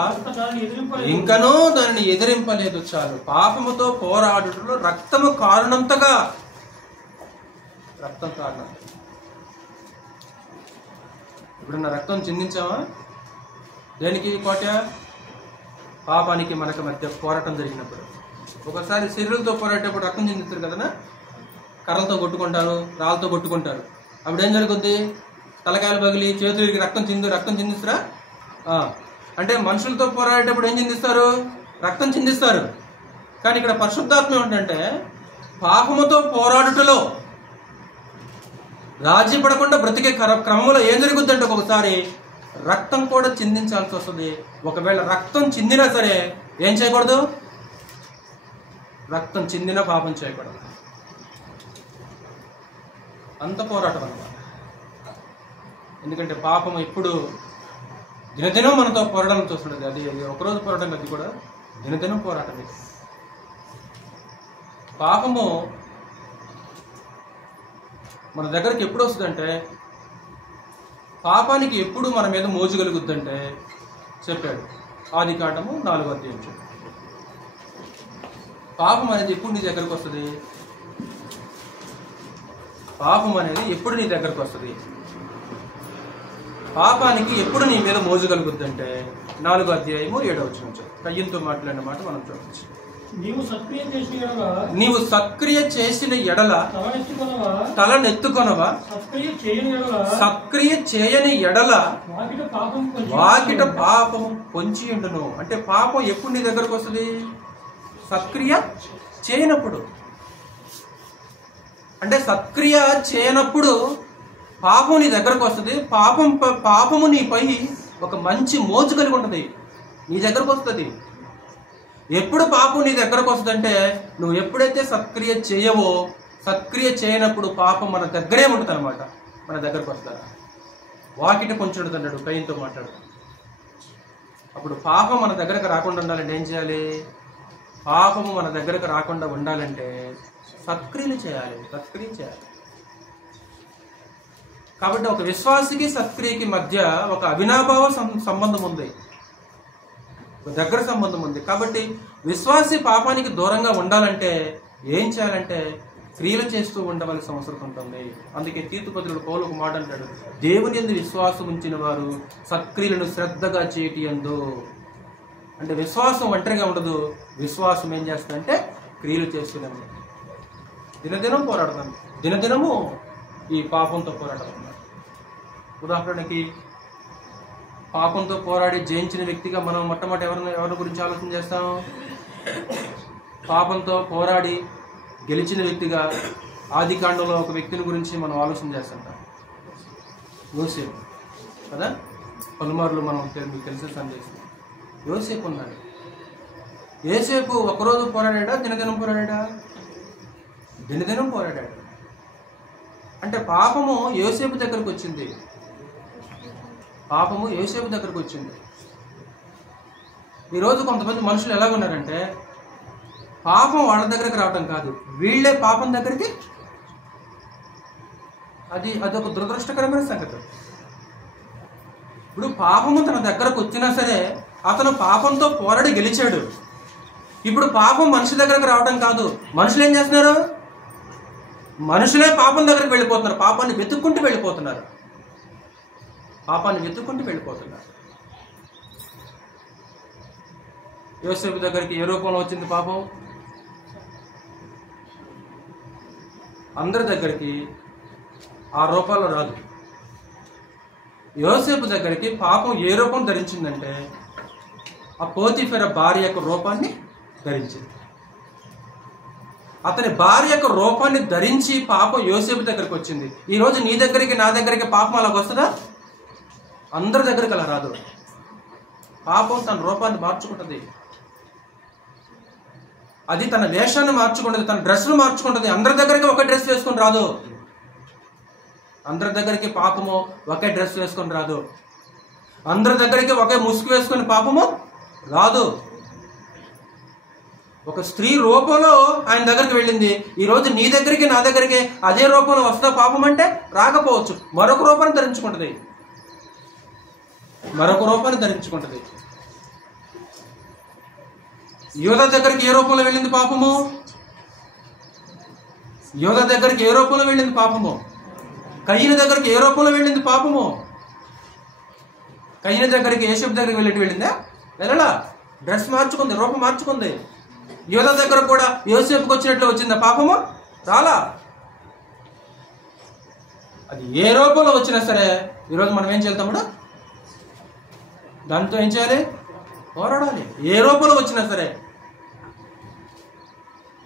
ఇంకనూ దానిని ఎదిరింపలేదు. చాలు. పాపముతో పోరాడుటలో రక్తము కారునంతగా. రక్తం కారణం. ఇప్పుడు రక్తం చిందించామా? దేనికి కోట? పాపానికి మనకు మధ్య పోరాటం జరిగినప్పుడు. ఒకసారి శరీరంతో పోరాటేటప్పుడు రక్తం చిందిస్తారు కదా. కర్రలతో కొట్టుకుంటారు, రాళ్ళతో కొట్టుకుంటారు. అప్పుడు ఏం జరుగుద్ది? తలకాయలు పగిలి చేతులకి రక్తం చిందిస్తారా? అంటే మనుషులతో పోరాడేటప్పుడు ఏం చిందిస్తారు? రక్తం చిందిస్తారు. కానీ ఇక్కడ పరిశుద్ధాత్మ ఏమిటంటే పాపముతో పోరాడుటలో రాజీ పడకుండా బ్రతికే క్రమంలో ఏం జరుగుద్దంటే ఒక్కొక్కసారి రక్తం కూడా చిందించాల్సి వస్తుంది. ఒకవేళ రక్తం చిందినా సరే ఏం చేయకూడదు? రక్తం చిందినా పాపం చేయకూడదు. అంత పోరాటం అన్నమాట. ఎందుకంటే పాపం ఎప్పుడు దినదినం మనతో పోరాటం చూస్తుండదు. అది ఒకరోజు పోరాటం, అది కూడా దినదినం పోరాటం. పాపము మన దగ్గరికి ఎప్పుడు వస్తుందంటే, పాపానికి ఎప్పుడు మన మీద మోజు కలుగుద్దంటే చెప్పాడు ఆదికాండము 4వ అధ్యాయం. పాపం అనేది ఎప్పుడు నీ దగ్గరకు వస్తుంది? పాపం అనేది ఎప్పుడు నీ దగ్గరకు వస్తుంది? పాపానికి ఎప్పుడు నీ మీద మోజు కలుగుద్దంటే 4వ అధ్యాయము 7వ వచనం. కయ్యంతో మాట్లాడిన మాట మనం చూడవచ్చు. నీవు సక్రియ చేసిన ఎడల తలనెత్తుకొనవా, సక్రియ చేయని ఎడల వాకిట పాపం పొంచి ఉండును. అంటే పాపం ఎప్పుడు నీ దగ్గరకు వస్తుంది? సక్రియ చేయనప్పుడు. అంటే సక్రియ చేయనప్పుడు పాపం నీ దగ్గరకు వస్తుంది. పాపము నీపై ఒక మంచి మోజు కలిగి ఉంటుంది, నీ దగ్గరకు వస్తుంది. ఎప్పుడు పాపం నీ దగ్గరకు వస్తుందంటే నువ్వు ఎప్పుడైతే సక్రియ చేయవో, సక్రియ చేయనప్పుడు పాపం మన దగ్గరే ఉంటుంది అనమాట. మన దగ్గరకు వస్తారా? వాకిట కొంచెం అన్నాడు కయ్యంతో మాట్లాడు. అప్పుడు పాపం మన దగ్గరకు రాకుండా ఉండాలంటే ఏం చేయాలి? పాపము మన దగ్గరకు రాకుండా ఉండాలంటే సత్క్రియలు చేయాలి. కాబట్టి ఒక విశ్వాసికి సత్క్రియకి మధ్య ఒక అవినాభావ సంబంధం ఉంది, ఒక దగ్గర సంబంధం ఉంది. కాబట్టి విశ్వాసి పాపానికి దూరంగా ఉండాలంటే ఏం చేయాలంటే క్రియలు చేస్తూ ఉండవలసిన అవసరం ఉంటుంది. అందుకే తీతుపత్రుడు పౌలు ఒక మాట అంటాడు, దేవుని యందు విశ్వాసం ఉంచిన వారు సత్క్రియలను శ్రద్ధగా చేయటి యందు. అంటే విశ్వాసం ఒంటరిగా ఉండదు, విశ్వాసం ఏం చేస్తుందంటే క్రియలు చేస్తూనే ఉంది. దినదినం పోరాడుతాను, దినదినము ఈ పాపంతో పోరాడుతున్నాను. ఉదాహరణకి పాపంతో పోరాడి జయించిన వ్యక్తిగా మనం మొట్టమొదటి ఎవరి గురించి ఆలోచన చేస్తాం? పాపంతో పోరాడి గెలిచిన వ్యక్తిగా ఆదికాండంలో ఒక వ్యక్తిని గురించి మనం ఆలోచన చేస్తుంటాం, యోసేపు కదా. పలుమార్లు మనం మీకు తెలిసే సందేశం, యోసేపు ఉన్నాడు. యోసేపు ఒకరోజు పోరాడా, దినదినం పోరాడా? దినదినం పోరాడాడు. అంటే పాపము యోసేపు దగ్గరకు వచ్చింది, పాపము యోసేపు దగ్గరకు వచ్చింది. ఈరోజు కొంతమంది మనుషులు ఎలా ఉన్నారంటే పాపం వాళ్ళ దగ్గరకు రావటం కాదు, వీళ్ళే పాపం దగ్గరికి. అదొక దురదృష్టకరమైన సంగతి. ఇప్పుడు పాపము తన దగ్గరకు వచ్చినా సరే అతను పాపంతో పోరాడి గెలిచాడు. ఇప్పుడు పాపం మనిషి దగ్గరకు రావటం కాదు, మనుషులు ఏం చేస్తున్నారు? మనుషులే పాపం దగ్గరకు వెళ్ళిపోతున్నారు, పాపాన్ని వెతుక్కుంటూ వెళ్ళిపోతున్నారు. యోసేపు దగ్గరికి ఏ రూపంలో వచ్చింది పాపం? అందరి దగ్గరికి ఆ రూపాల్లో రాదు. యోసేపు దగ్గరికి పాపం ఏ రూపం ధరించిందంటే ఆ పోతీఫెర భార్య యొక్క రూపాన్ని ధరించింది. అతని భార్య యొక్క రూపాన్ని ధరించి పాపం యోసేపు దగ్గరికి వచ్చింది. ఈరోజు నీ దగ్గరికి నా దగ్గరికి పాపం అలాగ వస్తుందా? అందరి దగ్గరికి అలా రాదు. పాపం తన రూపాన్ని మార్చుకుంటుంది, అది తన వేషాన్ని మార్చుకుంటుంది, తన డ్రెస్ను మార్చుకుంటుంది. అందరి దగ్గరికి ఒకే డ్రెస్ వేసుకొని రాదు, అందరి దగ్గరికి పాపము ఒకే డ్రెస్ వేసుకొని రాదు, అందరి దగ్గరికి ఒకే ముసుగు వేసుకొని పాపము రాదు. ఒక స్త్రీ రూపంలో ఆయన దగ్గరికి వెళ్ళింది. ఈరోజు నీ దగ్గరికి నా దగ్గరికి అదే రూపంలో వస్తుందా పాపం అంటే? రాకపోవచ్చు. మరొక రూపాన్ని ధరించుకుంటుంది. యోధ దగ్గరికి ఏ రూపంలో వెళ్ళింది పాపము? కయ్యను దగ్గరికి ఏ రూపంలో వెళ్ళింది పాపము? కయ్యను దగ్గరికి యోసేపు దగ్గరికి వెళ్ళిందా? వెళ్ళలా. డ్రెస్ మార్చుకుంది, రూపం మార్చుకుంది. యోధ దగ్గర కూడా యోసేపుకి వచ్చినట్లు వచ్చిందా పాపము? రాలా. అది ఏ రూపంలో వచ్చినా సరే ఈరోజు మనం ఏం చేద్దాము? దాంతో ఏం చేయాలి? పోరాడాలి. ఏ రూపంలో వచ్చినా సరే.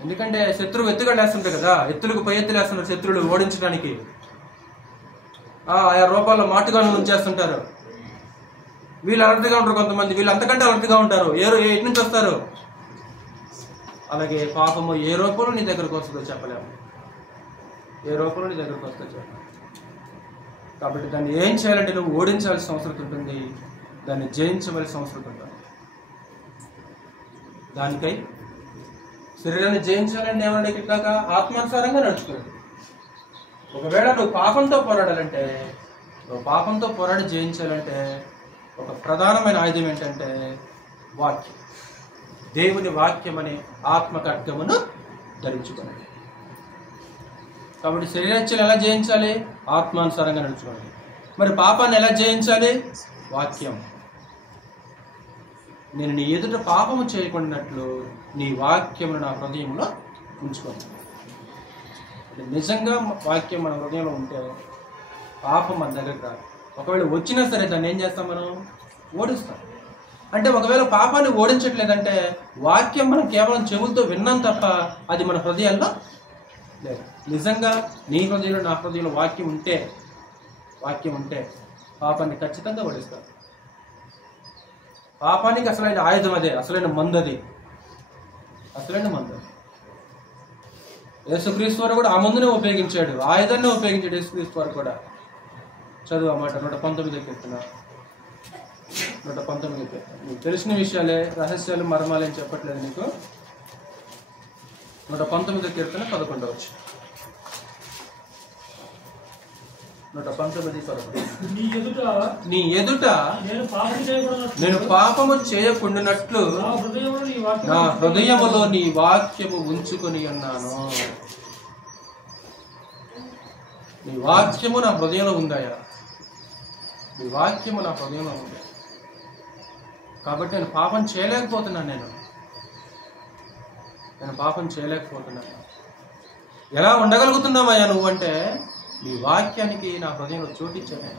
ఎందుకంటే శత్రువు ఎత్తుగడ్డ వేస్తుంటారు కదా, ఎత్తులకు పై ఎత్తులు వేస్తున్నారు శత్రువులు ఓడించడానికి. ఆయా రూపాల్లో మాటుగాను ఉంచేస్తుంటారు. వీళ్ళు అలర్ట్గా ఉంటారు కొంతమంది, వీళ్ళు అంతకంటే అలర్ట్గా ఉంటారు. ఎటు నుంచి వస్తారు? అలాగే పాపము ఏ రూపంలో నీ దగ్గరకు వస్తుందో చెప్పలేము, కాబట్టి దాన్ని ఏం చేయాలంటే నువ్వు ఓడించాల్సిన అవసరం ఉంటుంది, దాన్ని జయించవలసిన అవసరం ఉంటుంది. దానికై శరీరాన్ని జయించాలంటే ఏమంటే ఇట్లాగా ఆత్మానుసారంగా నడుచుకోండి. ఒకవేళ నువ్వు పాపంతో పోరాడాలంటే, నువ్వు పాపంతో పోరాడి జయించాలంటే ఒక ప్రధానమైన ఆయుధం ఏంటంటే వాక్యం. దేవుని వాక్యం అనే ఆత్మఖడ్గమును ధరించుకోండి. కాబట్టి శరీరాన్ని ఎలా జయించాలి? ఆత్మానుసారంగా నడుచుకోండి. మరి పాపాన్ని ఎలా జయించాలి? వాక్యం. నేను నీ ఎదుట పాపము చేయకుండాట్లు నీ వాక్యమును నా హృదయంలో ఉంచుకోండి. నిజంగా వాక్యం మన హృదయంలో ఉంటే పాపం మన దగ్గరకు రాదు. ఒకవేళ వచ్చినా సరే దాన్ని ఏం చేస్తాం? మనం ఓడిస్తాం. అంటే ఒకవేళ పాపాన్ని ఓడించట్లేదంటే వాక్యం మనం కేవలం చెవులతో విన్నాం తప్ప అది మన హృదయాల్లో లేదు. నిజంగా నీ హృదయంలో నా హృదయంలో వాక్యం ఉంటే పాపాన్ని ఖచ్చితంగా ఓడిస్తాం. పాపానికి అసలైన ఆయుధం అదే, అసలైన మందు. యేసుక్రీస్తు వారు కూడా ఆ మందునే ఉపయోగించాడు, ఆయుధాన్ని ఉపయోగించాడు యేసుక్రీస్తు వారు కూడా. చదువు ఆ మాట 119 కీర్తన 119. నీకు తెలిసిన విషయాలే, రహస్యాలు మర్మాలు అని చెప్పట్లేదు నీకు. 119 కీర్తన 11వ వచనం. 119:11. నీ ఎదుట నేను పాపము చేయకుండానట్లు నా హృదయములో నీ వాక్యము ఉంచుకొని ఉన్నాను. నీ వాక్యము నా హృదయంలో ఉందయ్యా. నీ వాక్యము నా హృదయంలో ఉంది కాబట్టి నేను పాపం చేయలేకపోతున్నాను. నేను పాపం చేయలేకపోతున్నాను. ఎలా ఉండగలుగుతున్నావయ్యా నువ్వు అంటే నీ వాక్యానికి నా హృదయంలో చోటిచ్చాను.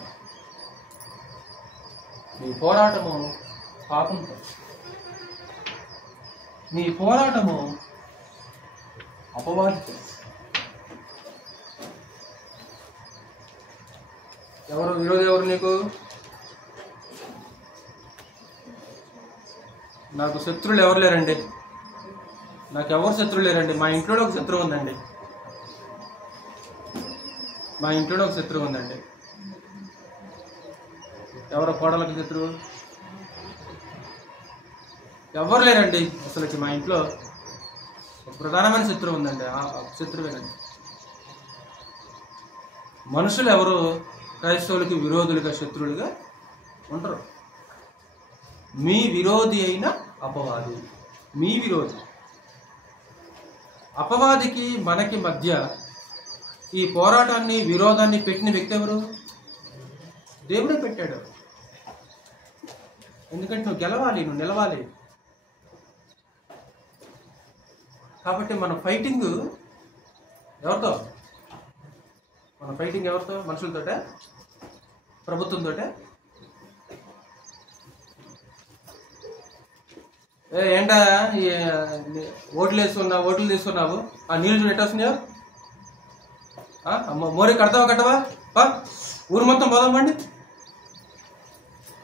నీ పోరాటము పాపంతో, నీ పోరాటము అపవాదితో. ఎవరు విరోధి? ఎవరు నీకు? నాకు శత్రువులు ఎవరు లేరండి. నాకు ఎవరు శత్రువులు లేరండి. మా ఇంట్లో ఒక శత్రువు ఉందండి. మా ఇంట్లో ఒక శత్రువు ఉందండి. ఎవరో కోడలకు శత్రువు? ఎవరు లేరండి అసలుకి. మా ఇంట్లో ఒక ప్రధానమైన శత్రువు ఉందండి. ఆ శత్రువేనండి. మనుషులు ఎవరు క్రైస్తవులకి విరోధులుగా, శత్రువులుగా ఉంటారు. మీ విరోధి అయిన అపవాది, మీ విరోధి. అపవాదికి మనకి మధ్య ఈ పోరాటాన్ని, విరోధాన్ని పెట్టిన వ్యక్తి ఎవరు? దేవుడే పెట్టాడు. ఎందుకంటే నువ్వు గెలవాలి, నువ్వు నిలవాలి. కాబట్టి మన ఫైటింగ్ ఎవరితో? మన ఫైటింగ్ ఎవరితో? మనుషులతోటే? ప్రభుత్వంతోటే? ఏంటా ఓట్లు తీసుకున్నావు, ఆ నీళ్ళు చూడు ఎట్ట వస్తున్నాయో. మోరీ కట్టవా? ఊరు మొత్తం పోదాం పండి.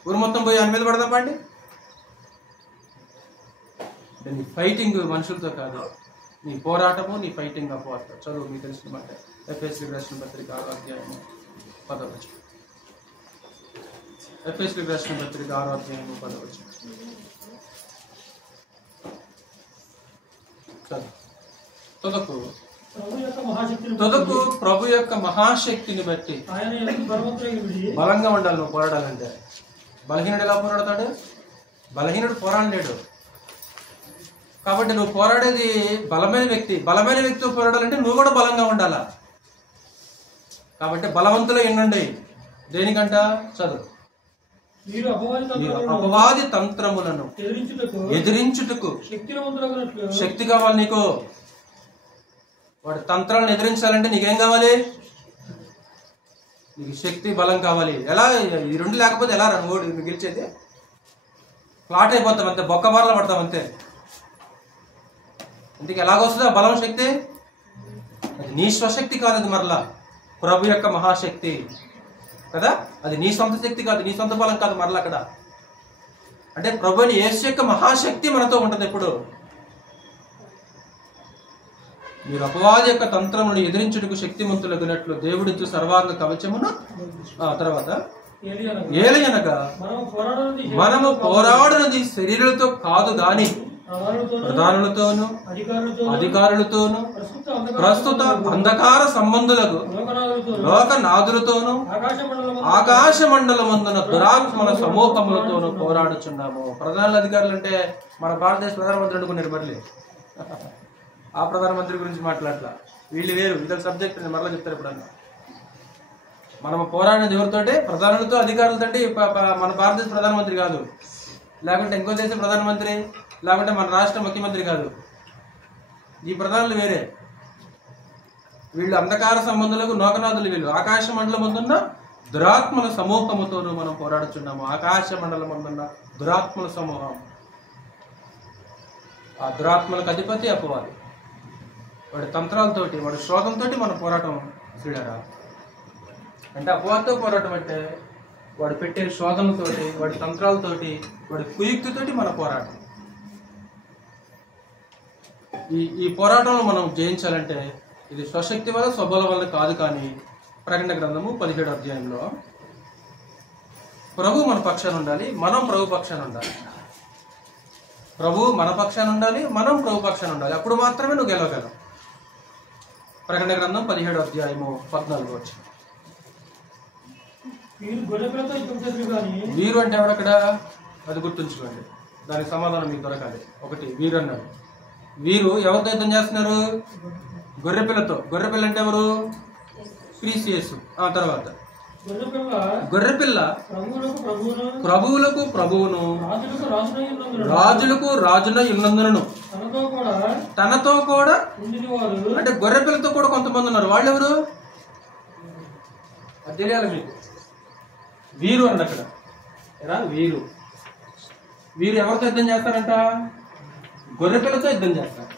ఊరు మొత్తం పోయి ఆయన మీద పడదాం పండి. నీ ఫైటింగ్ మనుషులతో కాదు, నీ పోరాటము, నీ ఫైటింగ్ అపవాదితో. చదువు, మీకు తెలిసిన మాట. ఎఫెసీయులకు రాసిన పత్రిక 6వ అధ్యాయము 10వ వచనం. ఎఫెసీయులకు రాసిన పత్రిక 6వ అధ్యాయము 10వ వచనం. తొదకు ప్రభు యొక్క మహాశక్తిని బట్టి బలంగా ఉండాలి. నువ్వు పోరాడాలంటే. బలహీనుడు ఎలా పోరాడతాడు? బలహీనుడు పోరాడలేడు. కాబట్టి నువ్వు పోరాడేది బలమైన వ్యక్తితో పోరాడాలంటే నువ్వు కూడా బలంగా ఉండాలా. కాబట్టి బలవంతులు ఎన్నుండి. దేనికంట? చదువు. అపవాది తంత్రములను ఎదిరించుటకు శక్తి కావాలి నీకు. వాడి తంత్రాలను ఎదిరించాలంటే నీకేం కావాలి? నీకు శక్తి, బలం కావాలి. ఎలా? ఈ రెండు లేకపోతే ఎలా నువ్వు గెలిచేది? ఫ్లాట్ అయిపోతాం అంతే, బొక్క బారలు పడతాం అంతే. ఇంటికి ఎలాగొస్తుందో ఆ బలం, శక్తి? అది నీ స్వశక్తి కాదు, అది మరలా ప్రభు యొక్క మహాశక్తి కదా. అది నీ సొంత శక్తి కాదు, నీ సొంత బలం కాదు. మరలా అక్కడ అంటే ప్రభుని యేసు యొక్క మహాశక్తి మనతో ఉంటుంది ఎప్పుడు. మీరు అపవాది యొక్క తంత్రమును ఎదిరించుటకు శక్తిమంతులగినట్లు దేవుడిచ్చు సర్వాంగ కవచమును. తర్వాత ఏలయనగా మనము పోరాడునది శరీరులతో కాదు గాని ప్రధానులతోను అధికారులతోను ప్రస్తుత అంధకార సంబంధులకు లోకనాథులతోను ఆకాశ మండలమందున దురాత్మల సమూహములతోనూ పోరాడుచున్నాము. ప్రధాన అధికారులు అంటే మన భారతదేశ ప్రధానమంత్రి అనుకున్నారు. మళ్ళీ ఆ ప్రధానమంత్రి గురించి మాట్లాడలా, వీళ్ళు వేరు. ఇదొక సబ్జెక్ట్, నేను మరలా చెప్తారు ఎప్పుడన్నా. మనము పోరాడినది ఎవరితోటే? ప్రధానులతో, అధికారులతో. మన భారతదేశ ప్రధానమంత్రి కాదు, లేకుంటే ఇంకో దేశ ప్రధానమంత్రి, లేకుంటే మన రాష్ట్ర ముఖ్యమంత్రి కాదు. ఈ ప్రధానులు వేరే. వీళ్ళు అంధకార సంబంధులకు లోకనాథులు. వీళ్ళు ఆకాశ మండలం ముందున్న దురాత్మల సమూహముతోనూ మనం పోరాడుచున్నాము. ఆకాశ మండలం ముందున్న దురాత్మల సమూహం. ఆ దురాత్మలకు అధిపతి అపవాది. వాడి తంత్రాలతోటి, వాడి శోధంతో మన పోరాటం శ్రీడారా. అంటే అపవాదితో పోరాటం అంటే వాడు పెట్టే శోధనతోటి, వాడి తంత్రాలతోటి, వాడి కుయుక్తితోటి మన పోరాటం. ఈ పోరాటంలో మనం జయించాలంటే ఇది స్వశక్తి వల్ల, స్వబలం వల్ల కాదు. కానీ ప్రకటన గ్రంథము 17వ అధ్యాయంలో ప్రభు మన పక్షాన ఉండాలి, మనం ప్రభు పక్షాన ఉండాలి. ప్రభు మన పక్షాన ఉండాలి, మనం ప్రభు పక్షాన ఉండాలి. అప్పుడు మాత్రమే నువ్వు గెలవగలవు. ప్రకటన గ్రంథం 17వ అధ్యాయము 14 వచ్చి. వీరు అంటే ఎవడక్కడ? అది గుర్తుంచుకోండి, దానికి సమాధానం మీకు దొరకాలి. ఒకటి వీరు అన్నాడు. వీరు ఎవరితో యుద్ధం చేస్తున్నారు? గొర్రెపిల్లతో. గొర్రెపిల్ల అంటే ఎవరు? క్రీస్తు యేసు. ఆ తర్వాత గొర్రెపిల్ల ప్రభువులకు ప్రభువును రాజులకు రాజునై ఉన్నందును తనతో కూడా. అంటే గొర్రెపిల్లతో కూడా కొంతమంది ఉన్నారు. వాళ్ళు ఎవరు? అది తెలియాలి మీకు. వీరు అన్నాడు అక్కడ. ఎరా వీరు, వీరు ఎవరితో యుద్ధం చేస్తారంట? గొర్రెపిల్లతో యుద్ధం చేస్తారు.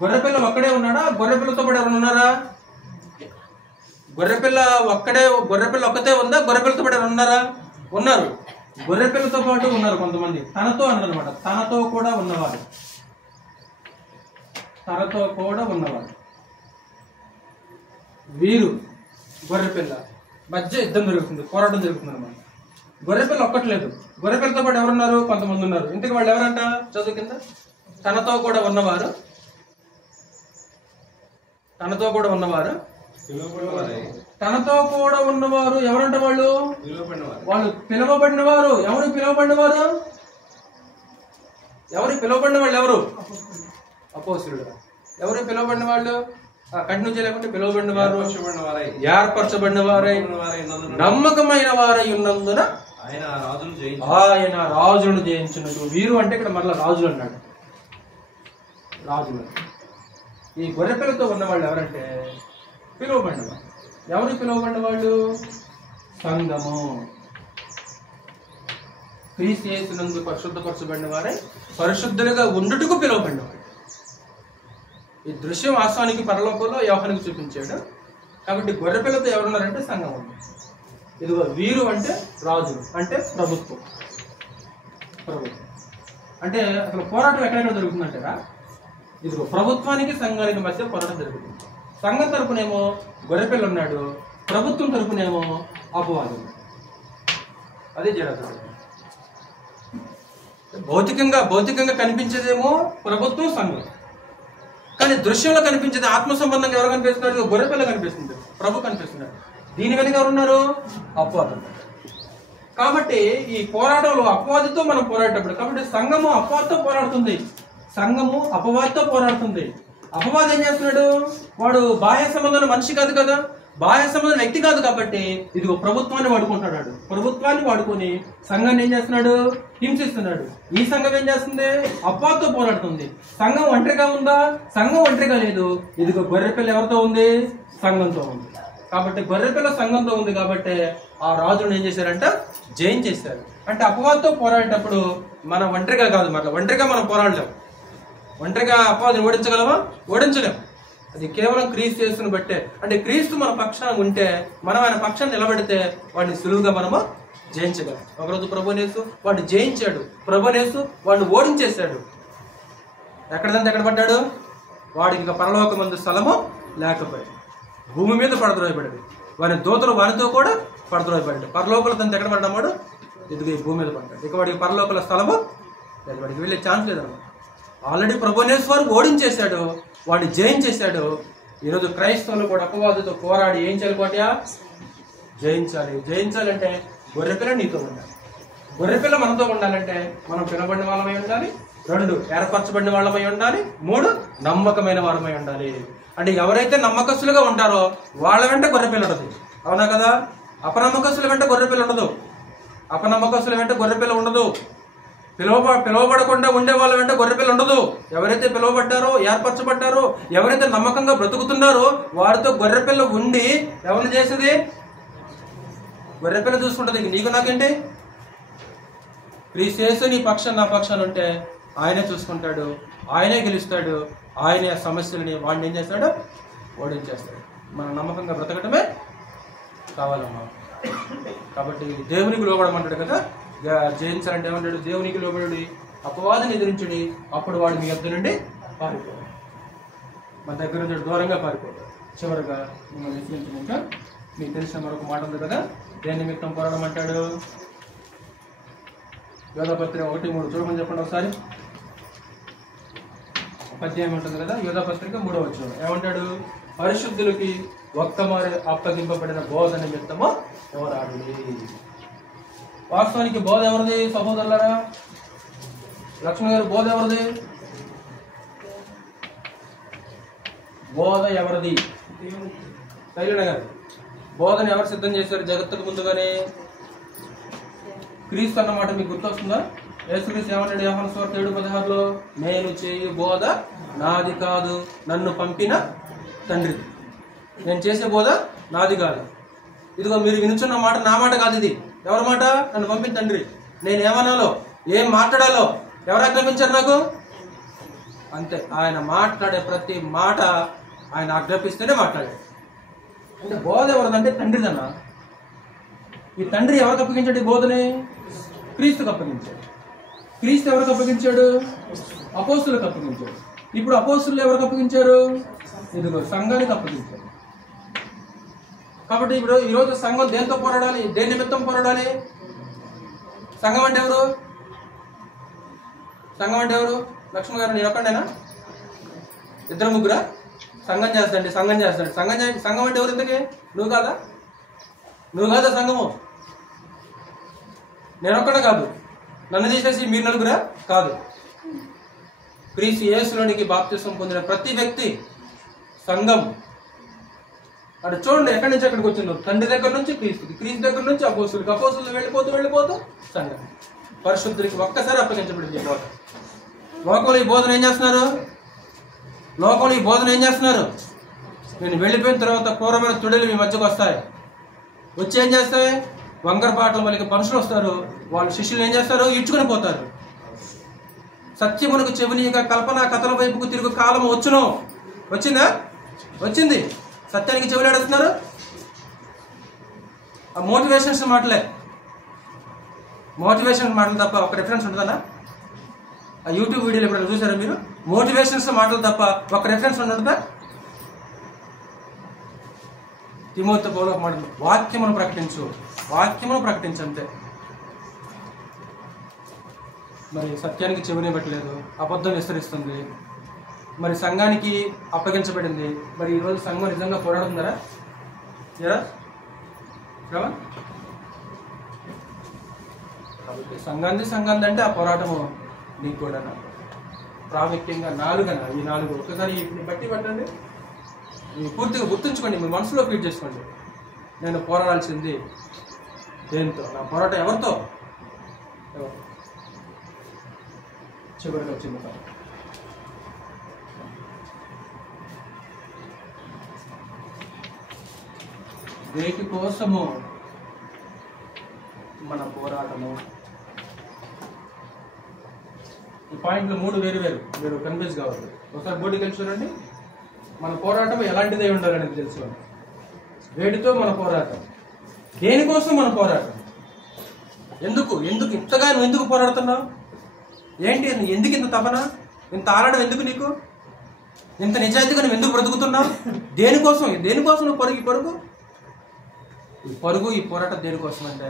గొర్రెపిల్ల ఒక్కడే ఉన్నాడా? గొర్రెపిల్లతో కూడా ఎవరు ఉన్నారా? గొర్రెపిల్ల ఒక్కతే ఉందా? గొర్రెపిల్లతో పాటు ఉన్నారా? ఉన్నారు. గొర్రెపిల్లతో పాటు ఉన్నారు కొంతమంది. తనతో అన్నమాట, తనతో కూడా ఉన్నవాడు. తనతో కూడా ఉన్నవాడు వీరు. గొర్రెపిల్ల మధ్య యుద్ధం జరుగుతుంది, పోరాటం జరుగుతుంది అన్నమాట. గొర్రెపిల్ల ఒక్కట్లేదు, గొర్రెపిల్లతో పాటు ఎవరున్నారు? కొంతమంది ఉన్నారు. ఇంతకు వాళ్ళు ఎవరంట? చదువు కింద. తనతో కూడా ఉన్నవారు, తనతో కూడా ఉన్నవారు, తనతో కూడా ఉన్నవారు ఎవరంట? వాళ్ళు పిలువబడిన వారు. ఎవరు పిలువబడిన వారు? పిలువబడిన వాళ్ళు ఎవరు? అపోస్తలుడు. ఎవరు పిలువబడిన వాళ్ళు? కంటిన్యూ చేయలేకుంటే పిలువబడిన వారు, ఏర్పరచబడిన వారై నమ్మకమైన వారై ఉన్నందున ఆయన రాజులను జయించినట్టు. వీరు అంటే ఇక్కడ మరలా రాజులు అన్నాడు. రాజులు. ఈ గొర్రెపిల్లతో ఉన్నవాళ్ళు ఎవరంటే పిలువబడిన వాళ్ళు. ఎవరు పిలువబడిన వాళ్ళు? సంఘము. క్రీస్తు యేసునందు పరిశుద్ధపరచబడిన వారే పరిశుద్ధులుగా ఉండుటకు పిలువబడిన వాడు. ఈ దృశ్యం వాస్తవానికి పరలోకంలో యోహానుకు చూపించాడు. కాబట్టి గొర్రెపిల్లతో ఎవరున్నారంటే సంఘం ఉంది. ఇదిగో వీరు అంటే రాజులు, అంటే ప్రభుత్వం. అంటే అసలు పోరాటం ఎక్కడెక్కడ జరుగుతుందంటారా? ఇదిగో ప్రభుత్వానికి సంఘానికి మధ్య పోరాటం జరుగుతుంది. సంఘం తరపునేమో గొర్రెపిల్ల ఉన్నాడు, ప్రభుత్వం తరపునేమో అపవాది. అదే జరుగుతుంది. భౌతికంగా కనిపించేదేమో ప్రభుత్వం, సంఘం. కానీ దృశ్యంలో కనిపించేది ఆత్మ సంబంధంగా ఎవరు కనిపిస్తున్నారు? గొర్రెపిల్ల కనిపిస్తుంది, ప్రభు కనిపిస్తున్నాడు. దీని వెనుక ఎవరున్నారు? అపవాది. కాబట్టి ఈ పోరాటంలో అపవాదితో మనం పోరాడేటప్పుడు, కాబట్టి సంఘము అపవాదితో పోరాడుతుంది, సంఘము అపవాదితో పోరాడుతుంది. అపవాది ఏం చేస్తున్నాడు? వాడు బాహ్య సంబంధం మనిషి కాదు కదా, బాహ్య సంబంధం వ్యక్తి కాదు. కాబట్టి ఇదిగో ప్రభుత్వాన్ని వాడుకుంటున్నాడు. ప్రభుత్వాన్ని వాడుకొని సంఘాన్ని ఏం చేస్తున్నాడు? హింసిస్తున్నాడు. ఈ సంఘం ఏం చేస్తుంది? అపవాదితో పోరాడుతుంది. సంఘం ఒంటరిగా ఉందా? సంఘం ఒంటరిగా లేదు. ఇదిగో గొర్రెపిల్ల ఎవరితో ఉంది? సంఘంతో ఉంది. కాబట్టి గొర్రెపిల్ల సంఘంతో ఉంది. కాబట్టి ఆ రాజును ఏం చేశారంట? జయించేశారు. అంటే అపవాదితో పోరాడేటప్పుడు మనం ఒంటరిగా కాదు, మరలా ఒంటరిగా మనం పోరాడలేం. ఒంటరిగా అపవాదిని ఓడించగలవా? ఓడించలేం. అది కేవలం క్రీస్తు యేసుని బట్టే. అంటే క్రీస్తు మన పక్షాన ఉంటే, మనం ఆయన పక్షాన్ని నిలబెడితే వాడిని సులువుగా మనము జయించగలం. ఒకరోజు ప్రభునేసు వాడిని జయించాడు. ప్రభునేసు వాడిని ఓడించేశాడు. ఎక్కడంతా ఎక్కడ పడ్డాడు? వాడికి ఇక పరలోకమందు స్థలము లేకపోయింది, భూమి మీద పడద్రోయబడింది. వారి దూతలు వారితో కూడా పడద్రోయబడ్డాడు. పరలోకల తంత ఎక్కడ పడ్డాడు? ఇదిగో ఈ భూమి మీద పడ్డాడు. ఇక వాడికి పరలోకల స్థలము లేదు, వాడికి వెళ్ళే ఛాన్స్ లేదన్నమాట. ఆల్రెడీ ప్రభునేసు వారు ఓడించేశాడు, వాడిని జయించేశాడు. ఈరోజు క్రైస్తవులు కూడా అపవాదితో పోరాడి ఏం చేయాలి? కోటయా జయించాలి. జయించాలంటే గొర్రెపిల్ల నీతో ఉండాలి. గొర్రెపిల్ల మనతో ఉండాలంటే మనం పిలబడిన వాళ్ళమై ఉండాలి, 2 ఏర్పరచబడిన వాళ్ళమై ఉండాలి, 3 నమ్మకమైన వారమై ఉండాలి. అంటే ఎవరైతే నమ్మకస్తులుగా ఉంటారో వాళ్ళ వెంట గొర్రెపిల్ల ఉండదు. అవునా కదా? అపనమ్మకస్తుల వెంట గొర్రెపిల్ల ఉండదు. అపనమ్మకస్తుల వెంట గొర్రెపిల్ల ఉండదు. పిలువబడకుండా ఉండే వాళ్ళ వెంట గొర్రెపిల్ల ఉండదు. ఎవరైతే పిలువబడ్డారో, ఏర్పరచబడ్డారో, ఎవరైతే నమ్మకంగా బ్రతుకుతున్నారో వారితో గొర్రెపిల్ల ఉండి ఎవరిని చేసేది? గొర్రెపిల్ల చూసుకుంటుంది. నీకు నాకేంటి? క్రీస్తు యేసు నీ పక్షం నా పక్షాన్ని ఉంటే ఆయనే చూసుకుంటాడు, ఆయనే గెలుస్తాడు, ఆయనే సమస్యలని వాడిని ఏం చేస్తాడు? ఓడించేస్తాడు. మనం నమ్మకంగా బ్రతకటమే కావాలమ్మా. కాబట్టి దేవునికి లోబడమంటాడు కదా. జయించాలంటే ఏమంటాడు? దేవునికి లోబడి అపవాదిని ఎదిరించుడి, అప్పుడు వాడు మీ యొద్ద నుండి పారిపోడు, మన దగ్గర నుంచి దూరంగా పారిపోతాడు. చివరిగా మిమ్మల్ని విశ్లేషించాక మీకు తెలిసిన మరొక మాట ఉంది కదా, దేని నిమిత్తం పోరాడమంటాడు? యోధాపత్రిక 1:3 చూడమని చెప్పండి ఒకసారి. పద్యం ఉంటుంది కదా, యోధాపత్రిక 3వ వచనం ఏమంటాడు? పరిశుద్ధులకి ఒక్కమారి అప్పగింపబడిన బోధ నిమిత్తము ఎవరాడుడి. వాస్తవానికి బోధ ఎవరిది సహోదరులారా? లక్ష్మణ్ గారు, బోధ ఎవరిది? బోధ ఎవరిది? శైలజ గారు, బోధన ఎవరు సిద్ధం చేశారు జగత్తుకు ముందుగానే? క్రీస్తు అన్నమాట మీకు గుర్తొస్తుందా? యేసుక్రీస్తు ఏమన్నాడు యోహాను సువార్త 7:16లో? నేను చేయు బోధ నాది కాదు, నన్ను పంపిన తండ్రిది. నేను చేసే బోధ నాది కాదు. ఇదిగో మీరు వినుచున్న మాట నా మాట కాదు, ఇది ఎవరి మాట? నన్ను పంపిన తండ్రి. నేను ఏమనాలో, ఏం మాట్లాడాలో ఎవరు ఆజ్ఞాపించారు నాకు? అంతే. ఆయన మాట్లాడే ప్రతి మాట ఆయన ఆజ్ఞాపిస్తేనే మాట్లాడాడు. అంటే బోధ ఎవరిదంటే తండ్రిదన్నా. ఈ తండ్రి ఎవరికి అప్పగించాడు ఈ బోధని? క్రీస్తుకు అప్పగించాడు. క్రీస్తు ఎవరికి అప్పగించాడు? అపోస్తులకు అప్పగించాడు. ఇప్పుడు అపోస్తులు ఎవరికి అప్పగించారు? ఇదిగో సంఘానికి అప్పగించారు. కాబట్టి ఇప్పుడు ఈరోజు సంఘం దేంతో పోరాడాలి? దేని నిమిత్తం పోరాడాలి? సంఘం అంటే ఎవరు? సంఘం అంటే ఎవరు? లక్ష్మణ్ గారు, నేను ఒక్కడేనా? ఇద్దరు ముగ్గురా? సంఘం చేస్తాండి, సంఘం చేస్తాండి. సంఘం అంటే ఎవరు? ఇంతకీ నువ్వు కాదా? నువ్వు కాదా సంఘము? నేను ఒక్కడే కాదు. నన్ను తీసేసి మీరు నలుగురా? కాదు. క్రీస్తు యేసులోనికి బాప్తిసం పొందిన ప్రతి వ్యక్తి సంఘం. అటు చూడండి, ఎక్కడి నుంచి ఎక్కడికి వచ్చిందో. తండ్రి దగ్గర నుంచి క్రీస్తుకి, క్రీస్తు దగ్గర నుంచి అపోస్తులకి, అపోస్తులు వెళ్ళిపోతూ సంఘం. పరిశుద్ధులకి ఒక్కసారి అప్పగించబడింది బోధ. లోకంలో ఈ బోధన ఏం చేస్తున్నారు? లోకంలో ఈ బోధన ఏం చేస్తున్నారు? నేను వెళ్ళిపోయిన తర్వాత క్రూరమైన తుడలు మీ మధ్యకు వస్తాయి. వచ్చి ఏం చేస్తాయి? వంగర పాటల వల్ల మనుషులు వస్తారు. వాళ్ళు శిష్యులు ఏం చేస్తారు? ఇడ్చుకుని పోతారు. సత్యమునకు చెవినీయక కల్పన కథల వైపుకు తిరుగు కాలం వచ్చును. వచ్చిందా? వచ్చింది. సత్యానికి చెవులు ఏడుస్తున్నారు. ఆ మోటివేషన్స్ మాటలే, మోటివేషన్ మాటలు తప్ప ఒక రిఫరెన్స్ ఉంటుందన్నా? ఆ యూట్యూబ్ వీడియోలు ఎప్పుడైనా చూసారా మీరు? మోటివేషన్స్ మాటలు తప్ప ఒక రిఫరెన్స్ ఉంటుందా? తిమోతి పౌలు మాట, వాక్యమును ప్రకటించు, వాక్యమును ప్రకటించంతే. మరి సత్యానికి చెవినివ్వట్లేదు, అబద్ధం విస్తరిస్తుంది. మరి సంఘానికి అప్పగించబడింది. మరి ఈరోజు సంఘం నిజంగా పోరాడుతుందరా? కాబట్టి సంఘాన్ని అంటే ఆ పోరాటము నీకు కూడా ప్రాముఖ్యంగా 4 ఈ 4 ఒక్కసారి బట్టి పట్టండి. పూర్తిగా గుర్తుంచుకోండి, మీ మనసులో ఫీడ్ చేసుకోండి. నేను పోరాడాల్సింది దేంతో? నా పోరాటం ఎవరితో? చివరిగా వచ్చింది వేటి కోసము మన పోరాటము. ఈ పాయింట్లు 3 వేరు. మీరు కన్ఫ్యూజ్ కావాలి. ఒకసారి బోర్డుకి వెళ్ళి చూడండి. మన పోరాటం ఎలాంటిదే ఉండాలని తెలుసుకోండి. వేటితో మన పోరాటం? దేనికోసం మన పోరాటం? ఎందుకు ఇంతగా నువ్వు ఎందుకు పోరాడుతున్నావు? ఏంటి? ఎందుకు ఇంత తపన, ఇంత ఆరాటం ఎందుకు నీకు? ఇంత నిజాయితీగా నువ్వు ఎందుకు బ్రతుకుతున్నావు? దేనికోసం నువ్వు పరుగు? ఈ పోరాటం దేనికోసం అంటే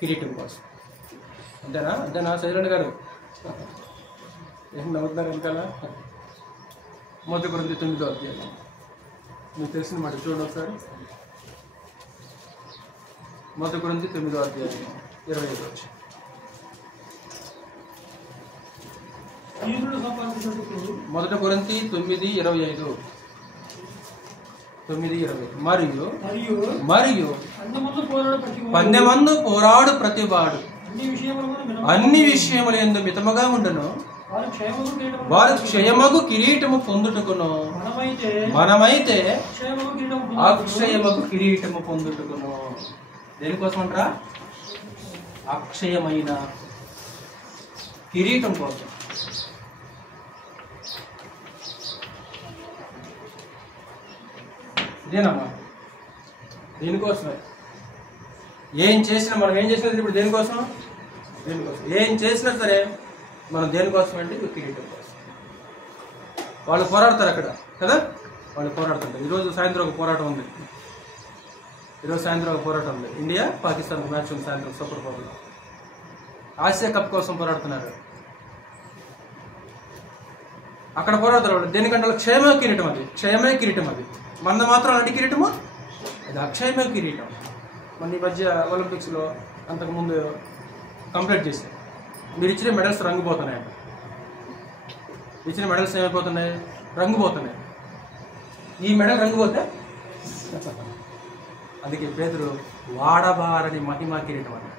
కిరీటం కోసం. అంతేనా శైలజ గారు? ఏం నవ్వుతున్నారు వెనకాల? 1 కొరింథీ 9వ అధ్యాయం మీకు తెలిసిన మాట చూడండి ఒకసారి. 1 కొరింథీ 9వ అధ్యాయం 25వ వచనం. 1 కొరింథీ 9:25. మరియు పందెమందు పోరాడు ప్రతివాడు అన్ని విషయముల యందు మితముగా ఉండును, వారు క్షయమగు కిరీటము పొందుటకును, మనమైతే అక్షయమగు కిరీటము పొందుటకును. దేనికోసం అంటారా? అక్షయమైన కిరీటం కోసం. ఇదేనమ్మా, దేనికోసమే. ఏం చేసినా మనం ఏం చేసినా ఇప్పుడు దేనికోసం? ఏం చేసినా సరే మనం దేనికోసం అంటే కిరీటం కోసం. వాళ్ళు పోరాడతారు అక్కడ కదా, వాళ్ళు పోరాడుతుంటారు. ఈరోజు సాయంత్రం ఒక పోరాటం ఉంది. ఇండియా పాకిస్తాన్ మ్యాచ్ ఉంది సాయంత్రం సూపర్ 4లో. ఆసియా కప్ కోసం పోరాడుతున్నారు. అక్కడ పోరాడుతారు వాళ్ళు. దేనికంటే క్షయమే కిరీటం, అది క్షయమే కిరీటం. అది మన మాత్రం అలాంటి కిరీటము, అది అక్షయమే కిరీటం. మన ఈ మధ్య ఒలింపిక్స్లో అంతకుముందు కంప్లీట్ చేశారు. మీరు ఇచ్చిన మెడల్స్ రంగుపోతున్నాయంట. ఇచ్చిన మెడల్స్ ఏమైపోతున్నాయి? రంగుపోతున్నాయి. ఈ మెడల్ రంగుపోతే అందుకే పేతురు వాడబారని మహిమా కిరీటం అన్నాడు.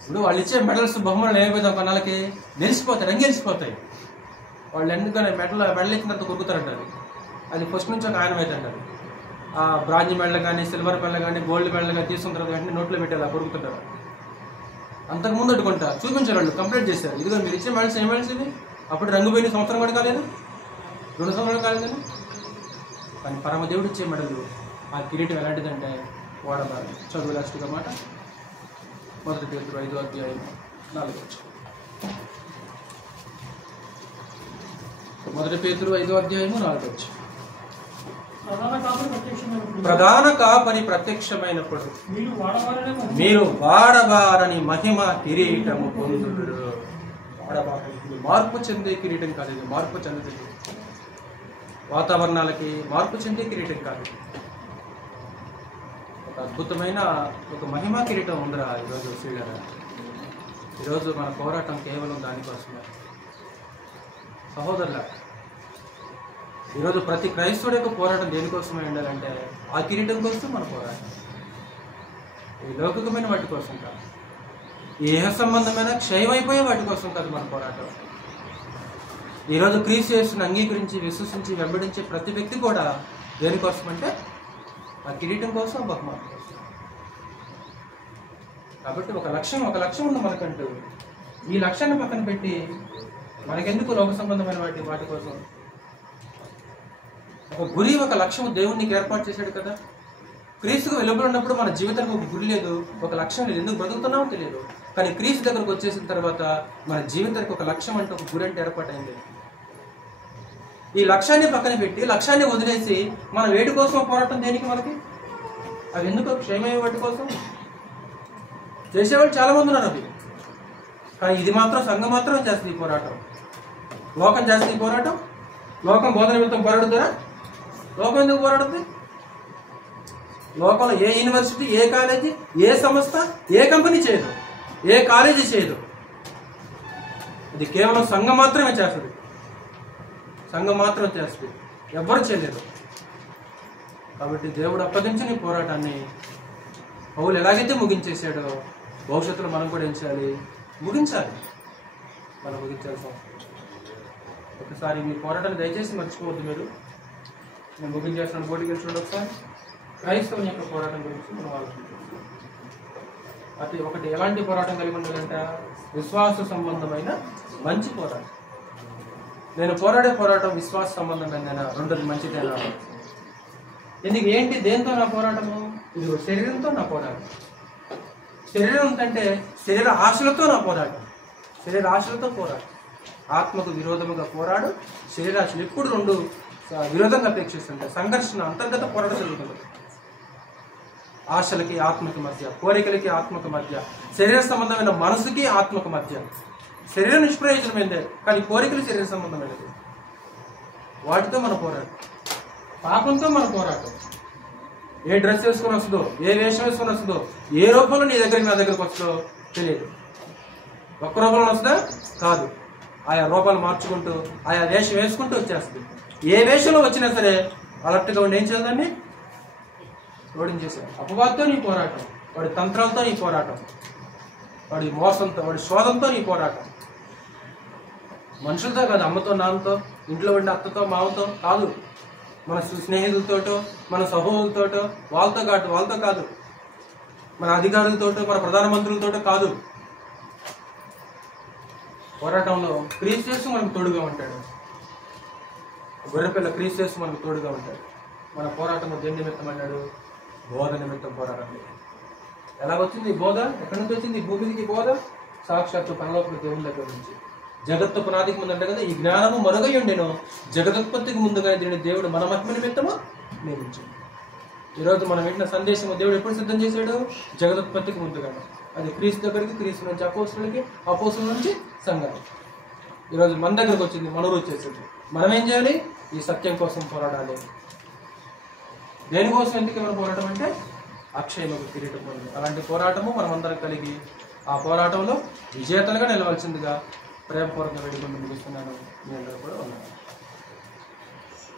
ఇప్పుడు వాళ్ళు ఇచ్చే మెడల్స్ బహుమతులు ఏమైపోతాయి? కొన్నాళ్ళకి నెలిసిపోతాయి, రంగెలిసిపోతాయి. వాళ్ళు ఎందుకని మెడల్ ఇచ్చిన తర్వాత కొరుకుతారంటారు. అది ఫస్ట్ నుంచి ఒక ఆయన అయితే అంటారు. ఆ బ్రాంజ్ మెడల్ కానీ, సిల్వర్ మెడల్ కానీ, గోల్డ్ మెడల్ కానీ తీసుకున్న తర్వాత వెంటనే నోట్లో పెట్టేలా కొరుకుతుంటారు. అంతకుముందు అట్టుకుంటా చూపించారు, వాళ్ళు కంప్లీట్ చేశారు. ఇదిగో మీరు ఇచ్చే మెడల్స్ ఏ మెడల్స్ ఇవి? అప్పుడు రంగు పోయిన సంవత్సరం కూడా కాలేదు, 2 సంవత్సరాలు కాలేదు. కానీ పరమ దేవుడు ఇచ్చే మెడలు, ఆ కిరీటం ఎలాంటిదంటే వాడబారు. చదువు లాస్ట్గా మాట 1 పేతురు 5వ అధ్యాయం 4వ వచనం. 1 పేతురు 5వ అధ్యాయము 4వ వచనం. ప్రధాన కాపరి ప్రత్యక్షమైనప్పుడు మీరు వాడబారని మహిమ కిరీటము పొందుదురు. వాడబారని మార్పు చెందే కిరీటం కాదు, ఇది మార్పు చెందే వాతావరణాలకి మార్పు చెందే కిరీటం కాదు. ఒక అద్భుతమైన ఒక మహిమా కిరీటం ఉందిరా ఈరోజు శ్రీగారు. ఈరోజు మన పోరాటం కేవలం దానికోసమే. సహోదరుల, ఈరోజు ప్రతి క్రైస్తవుడి యొక్క పోరాటం దేనికోసమే ఉండాలంటే ఆ కిరీటం కోసం మన పోరాటం. ఈ లౌకికమైన వాటి కోసం కాదు, ఈ ఏహ సంబంధమైన క్షయమైపోయే వాటి కోసం కాదు మన పోరాటం. ఈరోజు క్రీస్తు యేసుని అంగీకరించి విశ్వసించి వెంబడించే ప్రతి వ్యక్తి కూడా దేనికోసం అంటే ఆ కిరీటం కోసం, బహుమానం కోసం. కాబట్టి ఒక లక్ష్యం ఉంది మనకంటూ. ఈ లక్ష్యాన్ని పక్కన పెట్టి మనకెందుకు లోక సంబంధమైన వాటి కోసం? ఒక గురి, ఒక లక్ష్యం దేవునికి ఏర్పాటు చేశాడు కదా. క్రీస్తుకు వెలుగులో ఉన్నప్పుడు మన జీవితానికి ఒక గురి లేదు, ఒక లక్ష్యం లేదు. ఎందుకు బ్రతుకుతున్నామో తెలియదు. కానీ క్రీస్తు దగ్గరకు వచ్చేసిన తర్వాత మన జీవితానికి ఒక లక్ష్యం అంటే, ఒక గురి అంటే ఏర్పాటైంది. ఈ లక్ష్యాన్ని పక్కన పెట్టి లక్ష్యాన్ని వదిలేసి మనం వేటి కోసం పోరాటం? దేనికి మనకి? అవి ఎందుకు? క్షేమయ్యే వాటి కోసం చేసేవాళ్ళు చాలా మంది ఉన్నారు. అవి కానీ ఇది మాత్రం సంఘం మాత్రం చేస్తుంది ఈ పోరాటం. లోకం చేస్తుంది ఈ పోరాటం. లోకం బోధన నిమిత్తం పోరాడుతారా? లోకం ఎందుకు పోరాడుతుంది? లోకంలో ఏ యూనివర్సిటీ, ఏ కాలేజీ, ఏ సంస్థ, ఏ కంపెనీ చేయదు, ఏ కాలేజీ చేయదు. ఇది కేవలం సంఘం మాత్రమే చేస్తుంది. సంఘం మాత్రం చేస్తుంది, ఎవ్వరు చేయలేదు. కాబట్టి దేవుడు అప్పగించిన ఈ పోరాటాన్ని పౌలు ఎలాగైతే ముగించేశాడో భవిష్యత్తులో మనం కూడా ఏం చేయాలి? ముగించాలి. మనం ముగించాల్సిన ఒకసారి మీ పోరాటాన్ని దయచేసి మర్చిపోవద్దు. నేను ముగించేసిన బోటికి చూడండి. ఒకసారి క్రైస్తవం యొక్క పోరాటం గురించి మనం ఆలోచించాలి. అది ఒకటి ఎలాంటి పోరాటం కలిగి ఉండాలంట? విశ్వాస సంబంధమైన మంచి పోరాటం. నేను పోరాడే పోరాటం విశ్వాస సంబంధమైన, రెండోది మంచిదేనా? ఎందుకు? ఏంటి? దేంతో నా పోరాటము? ఇది శరీరంతో నా పోరాటం. శరీరం అంటే శరీర ఆశలతో నా పోరాటం. శరీర ఆశలతో పోరాటం. ఆత్మకు విరోధముగా పోరాడు శరీరాశలు ఎప్పుడు రెండు విరోధంగా అపేక్షిస్తుంటాయి. సంఘర్షణ, అంతర్గత పోరాటం జరుగుతుంది. ఆశలకి ఆత్మకి మధ్య, కోరికలకి ఆత్మకు మధ్య, శరీర సంబంధమైన మనసుకి ఆత్మకు మధ్య. శరీరం నిష్ప్రయోజనమైందే, కానీ కోరికలు శరీర సంబంధమైనది. వాటితో మన పోరాటం. పాపంతో మన పోరాటం. ఏ డ్రెస్ వేసుకొని వస్తుందో, ఏ వేషం వేసుకొని వస్తుందో, ఏ రూపంలో నా దగ్గరికి వస్తుందో తెలియదు. ఒక్క రూపంలో వస్తుందా? కాదు. ఆయా రూపాలు మార్చుకుంటూ, ఆయా వేషం వేసుకుంటూ వచ్చేస్తుంది. ఏ వేషంలో వచ్చినా సరే అలర్ట్గా ఉండి ఏం చేయాలని ఓడించేశాడు. అపవాదంతో నీ పోరాటం, వాడి తంత్రాలతో నీ పోరాటం, వాడి మోసంతో, వాడి శోధంతో నీ పోరాటం. మనుషులతో కాదు, అమ్మతో, నాన్నతో, ఇంట్లో ఉండే అత్తతో, మామతో కాదు, మన స్నేహితులతోటో, మన సహోదరులతోటో, వాళ్ళతో కాదు, మన అధికారులతోటో, మన ప్రధానమంత్రులతోటో కాదు. పోరాటంలో క్రీస్తు మనకు తోడుగా ఉంటాడు. గొర్రెపిల్ల క్రీస్తు మనకు తోడుగా ఉంటాడు. మన పోరాటం దేని నిమిత్తం అన్నాడు? బోధ నిమిత్తం పోరాటం. ఎలాగొచ్చింది బోధ? ఎక్కడి నుంచి వచ్చింది భూమికి బోధ? సాక్షాత్తు పరలోక దేవుని దగ్గర నుంచి. జగత్తు పునాదికి ముందు అంటే కదా, ఈ జ్ఞానము మరుగై ఉండేను జగదుత్పత్తికి ముందుగా దీని దేవుడు మన మహిమ నిమిత్తము నియమించాడు. ఈరోజు మనం వింటున్న సందేశము దేవుడు ఎప్పుడు సిద్ధం చేశాడు? జగదుత్పత్తికి ముందుగా. అది క్రీస్తు దగ్గరికి, క్రీస్తు నుంచి అపోస్తులకి, అపోస్తుల నుంచి సంఘానికి. ఈరోజు మన దగ్గరకు వచ్చింది, మన ఊరు వచ్చేసింది. మనం ఏం చేయాలి? ఈ సత్యం కోసం పోరాడాలి. దేనికోసం? ఎందుకు ఎవరు పోరాటం అంటే అక్షయముకు కిరీటం పొంది. అలాంటి పోరాటము మనం అందరం కలిగి ఆ పోరాటంలో విజేతలుగా నిలవాల్సిందిగా ప్రేమపూర్వకంగా వేడుకొని ముగిస్తున్నాను.